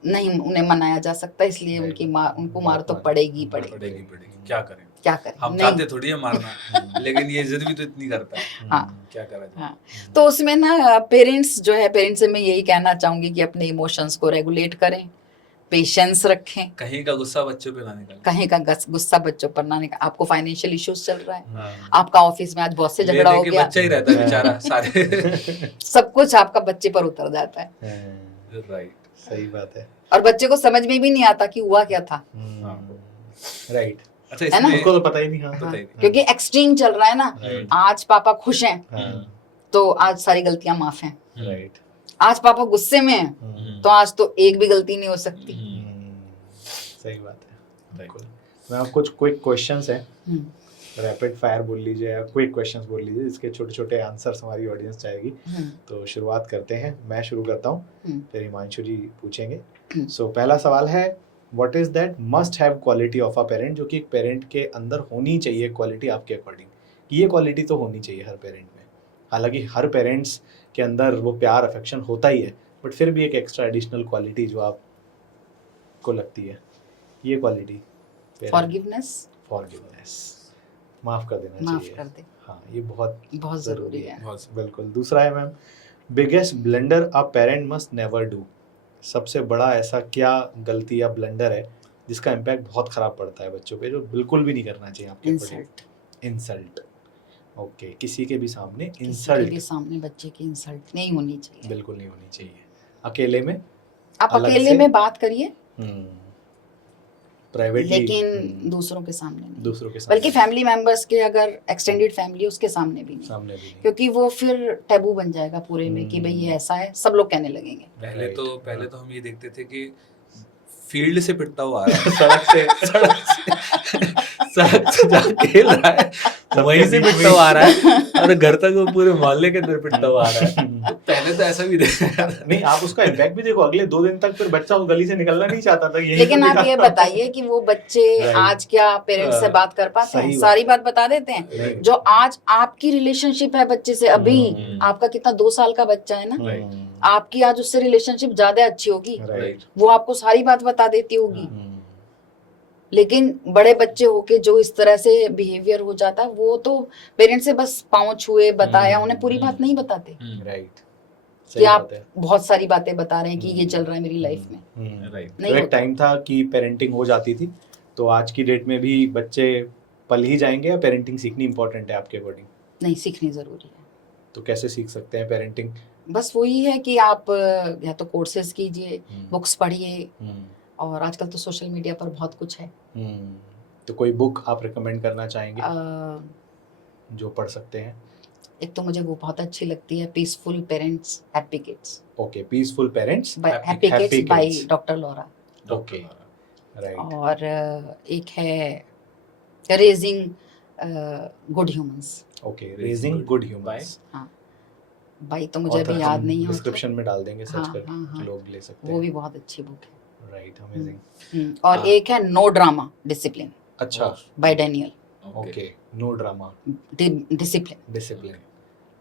नहीं उन्हें मनाया जा सकता, इसलिए नहीं, उनकी मार, उनको मार तो मार- पड़ेगी पड़ेगी पड़ेगी। पड़ेगी, क्या करें, क्या करें, हम नहीं। चाहते थोड़ी है मारना, लेकिन ये जिद भी तो इतनी करता है, हाँ। क्या करा जाए। हाँ, तो उसमें ना पेरेंट्स जो है, पेरेंट्स से मैं यही कहना चाहूंगी कि अपने इमोशंस को रेगुलेट करें, पेशेंस रखें, कहीं का गुस्सा बच्चों पे ना निकालें। कहीं का गुस्सा बच्चों पर ना निकालें। आपको फाइनेंशियल इश्यूज चल रहा है, हाँ। आपका ऑफिस में आज बॉस से ले झगड़ा दे हो के गया, बच्चा ही रहता है बेचारा सारे। सब कुछ आपका बच्चे पर उतर जाता है राइट। सही बात है। और बच्चे को समझ में भी नहीं आता कि हुआ क्या था, राइट। अच्छा, है ना? इसमें उनको तो पता ही नहीं। हाँ, पता ही नहीं। क्योंकि एक्सट्रीम चल रहा है ना। राइट। आज पापा खुश हैं हाँ, तो आज सारी गलतियां माफ हैं, राइट। आज पापा गुस्से में हैं तो आज तो एक भी गलती नहीं हो सकती। सही बात है, बिल्कुल। मैं आप कुछ क्विक क्वेश्चंस हैं, रैपिड फायर बोल लीजिए या क्विक क्वेश्चंस बोल लीजिए, इसके छोटे छोटे आंसर्स हमारी ऑडियंस चाहेगी। तो शुरुआत करते हैं, मैं शुरू करता हूँ, फिर हिमांशु जी पूछेंगे। सो पहला सवाल है, what is that must have quality of a parent, जो कि एक पेरेंट के अंदर होनी चाहिए क्वालिटी आपके अकॉर्डिंग, कि ये क्वालिटी तो होनी चाहिए हर पेरेंट में। हालांकि हर पेरेंट्स के अंदर वो प्यार अफेक्शन होता ही है, बट फिर भी एक एक्स्ट्रा एडिशनल क्वालिटी जो आपको लगती है, ये क्वालिटी। फॉरगिवनेस, माफ कर देना माफ चाहिए। कर दे, हाँ, ये बहुत बहुत जरूरी है। बिल्कुल। दूसरा है ma'am, biggest blunder a parent must never do, सबसे बड़ा ऐसा क्या गलती या ब्लंडर है जिसका इम्पैक्ट बहुत खराब पड़ता है बच्चों पे, जो बिल्कुल भी नहीं करना चाहिए आपके इंसल्ट, इंसल्ट। ओके, किसी के भी सामने किसी के इंसल्ट भी सामने बच्चे की इंसल्ट नहीं होनी चाहिए। बिल्कुल नहीं होनी चाहिए। अकेले में आप अलग अकेले से? में बात करिए, प्राइवेटली, लेकिन दूसरों के सामने नहीं, दूसरों के सामने, बल्कि फैमिली मेंबर्स के अगर एक्सटेंडेड फैमिली उसके सामने भी नहीं, सामने भी नहीं। क्योंकि वो फिर टैबू बन जाएगा पूरे में कि भाई ये ऐसा है, सब लोग कहने लगेंगे। पहले तो हम ये देखते थे कि फील्ड से पिटता हुआ आ रहा है, सड़क से जहाँ खेल रहा है वहीं से पिटता हुआ आ रहा है, और घर तक वो पूरे मोहल्ले के अंदर पिटता हुआ आ रहा है। तो पहले तो ऐसा भी देखा नहीं, आप उसका इम्पैक्ट भी देखो, अगले 2 दिन तक फिर बच्चा उस गली से निकलना नहीं चाहता था। लेकिन आप ये बताइए कि वो बच्चे आज क्या पेरेंट्स से बात कर पाते हैं, सारी बात बता देते हैं। जो आज आपकी रिलेशनशिप है बच्चे से, अभी आपका कितना 2 साल का बच्चा है ना, आपकी आज उससे रिलेशनशिप ज्यादा अच्छी होगी, राइट, वो आपको सारी बात बता देती होगी। लेकिन बड़े बच्चे होके जो इस तरह से बिहेवियर हो जाता है, वो तो पेरेंट्स से बस पाँव छुए बताया, उन्हें पूरी बात नहीं बताते राइट, कि आप बहुत सारी बातें बता रहे हैं कि ये चल रहा है मेरी लाइफ में। राइट। तो एक टाइम था कि पेरेंटिंग हो जाती थी, तो आज की डेट में भी बच्चे पल ही जाएंगे या पेरेंटिंग सीखनी इंपॉर्टेंट है आपके अकॉर्डिंग? नहीं, सीखनी जरूरी है। तो कैसे सीख सकते हैं पेरेंटिंग? बस वही है कि आप या तो कोर्सेज कीजिए, बुक्स पढ़िए, और आजकल तो सोशल मीडिया पर बहुत कुछ है। तो कोई बुक आप रिकमेंड करना चाहेंगे जो पढ़ सकते हैं? एक तो मुझे वो बहुत अच्छी लगती है, peaceful parents happy kids. Okay, peaceful parents happy kids by doctor Laura. Okay, right. और एक है raising good humans. Okay, raising good humans. हाँ, भाई तो मुझे अभी याद नहीं है, डिस्क्रिप्शन में डाल देंगे, सर्च हाँ, करके हाँ, हाँ, लोग ले सकते हैं। वो भी बहुत अच्छी बुक है। Right, amazing. और एक है नो ड्रामा डिसिप्लिन, अच्छा, by Daniel. Okay, no drama discipline.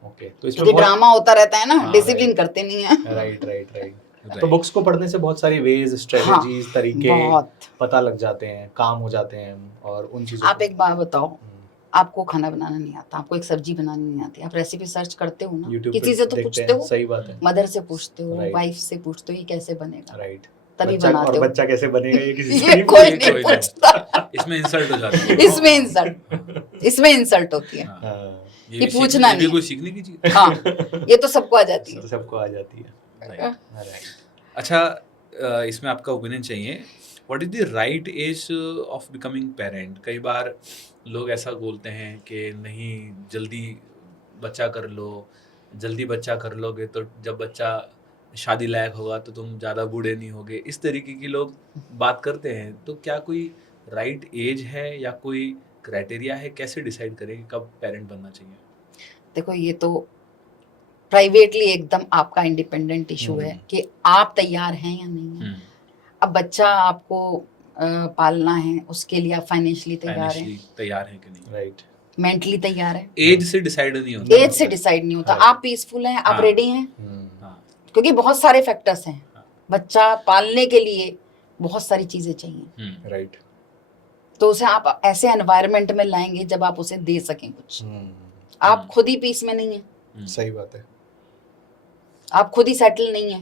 Okay, तो इसमें क्योंकि ड्रामा होता रहता है ना, हाँ, डिसिप्लिन करते नहीं है। राइट। तो बुक्स को पढ़ने से बहुत सारी वेज, स्ट्रेटजीज, तरीके बहुत पता लग जाते हैं, काम हो जाते हैं, और उन चीजों आप एक बात बताओ, आपको खाना बनाना नहीं आता, आपको एक सब्जी बनानी नहीं आती, आप रेसिपी सर्च करते हो ना, YouTube किसी पे से तो देखते पूछते हैं, हो, सही बात है, मदर से पूछते हो, Right. वाइफ से पूछते हो, ये कैसे बनेगा, राइट। तभी बच्चा, बनाते और हो। बच्चा कैसे बनेगा ये किसी से ये नहीं कोई पूछते। नहीं पूछता। इसमें इंसल्ट हो जाती है। इसमें इंसल्ट होती है। हाँ। हाँ, ये कि भी पूछना ये भी नहीं। कोई सीखने की चीज। हाँ, ये तो सबको आ जाती है। सबको आ जाती है। Right. राइट। अच्छा, इसमें आपका ओपिनियन चाहिए। What is the right age of becoming parent? कई बार लोग ऐसा बोलते हैं कि नहीं, जल्दी बच्चा कर लो, जल्दी बच्चा कर लोगे तो जब बच्चा शादी लायक होगा तो तुम ज़्यादा बूढ़े नहीं होगे। इस तरीके की लोग बात करते हैं। तो क्या कोई राइट एज है या कोई क्राइटेरिया है? कैसे डिसाइड करें कि कब पेरेंट बनना चाहिए? देखो, ये तो प्राइवेटली एकदम आपका इंडिपेंडेंट इशू है कि आप तैयार हैं या नहीं हैं। अब बच्चा आपको पालना है, उसके लिए आप फाइनेंशियली तैयार हैं, फाइनेंशियली तैयार हैं कि नहीं? राइट। मेंटली तैयार हैं। एज से डिसाइड नहीं होता। एज से डिसाइड नहीं होता। हाँ। आप पीसफुल हैं, आप हाँ। रेडी हैं, हाँ, क्योंकि बहुत सारे फैक्टर्स हैं। हाँ। बच्चा पालने के लिए बहुत सारी चीजें चाहिए, राइट। तो उसे आप ऐसे एनवायरनमेंट में लाएंगे जब आप उसे दे सकें कुछ। आप खुद ही पीस में नहीं है, सही बात है। आप खुद ही सेटल नहीं है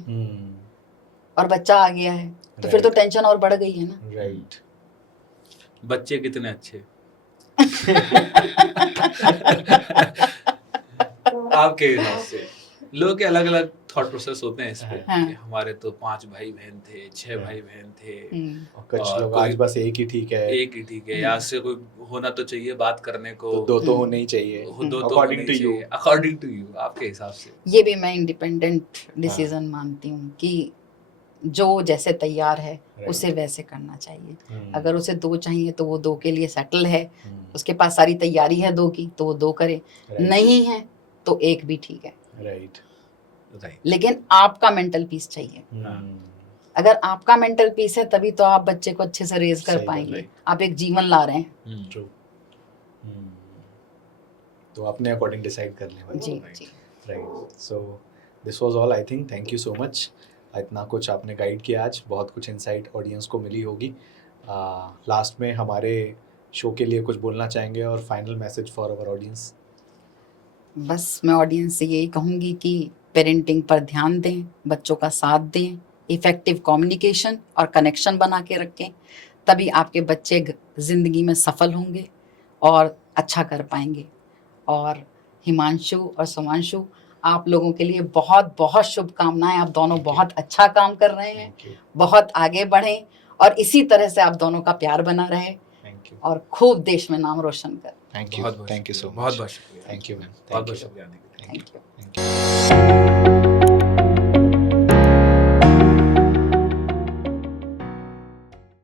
और बच्चा आ गया है, तो फिर तो टेंशन और बढ़ गई है ना। राइट। बच्चे कितने अच्छे आपके हिसाब से? लोगों के अलग अलग थॉट प्रोसेस होते हैं इस पे हाँ। कि हमारे तो 5 भाई बहन थे, 6 भाई बहन थे, हम्म, और कुछ और लोग कोई- आज बस एक ही ठीक है, एक ही ठीक है, या से कोई होना तो चाहिए बात करने को, तो दो तो होने ही चाहिए। दो तो According होने to you. चाहिए, अकॉर्डिंग टू यू, आपके हिसाब से? ये भी मैं इंडिपेंडेंट डिसीजन मानती हूँ कि जो जैसे तैयार है Right. उसे वैसे करना चाहिए। हम्म, अगर उसे 2 चाहिए तो वो 2 के लिए सेटल है, हम्म, उसके पास सारी तैयारी है 2 की, तो वो 2 करे। Right. नहीं है तो 1 भी ठीक है, राइट। राइट। लेकिन आपका मेंटल पीस चाहिए। अगर आपका मेंटल पीस है तभी तो आप बच्चे को अच्छे से रेज कर सही बात पाएंगे। है। आप एक जीवन ला रहे हैं। ट्रू। तो अपने अकॉर्डिंग डिसाइड कर लें। जी जी। Right. So this was all, I think. Thank you so much. इतना कुछ आपने गाइड किया आज, बहुत कुछ इंसाइट ऑडियंस को मिली होगी। लास्ट में हमारे शो के लिए कुछ बोलना चाहेंगे और final message for our audience? बस मैं ऑडियंस से यही कहूँगी कि पेरेंटिंग पर ध्यान दें, बच्चों का साथ दें, इफ़ेक्टिव कम्युनिकेशन और कनेक्शन बना के रखें, तभी आपके बच्चे ज़िंदगी में सफल होंगे और अच्छा कर पाएंगे। और हिमांशु और सुमांशु, आप लोगों के लिए बहुत बहुत शुभकामनाएं। आप दोनों बहुत अच्छा काम कर रहे हैं, थैंक यू। बहुत आगे बढ़ें और इसी तरह से आप दोनों का प्यार बना रहे थैंक यू। और खूब देश में नाम रोशन करें। Thank you. Thank you so much. बहुत बहुत शुक्रिया। Thank you ma'am. बहुत बहुत शुक्रिया आने के लिए। Thank you. Thank you.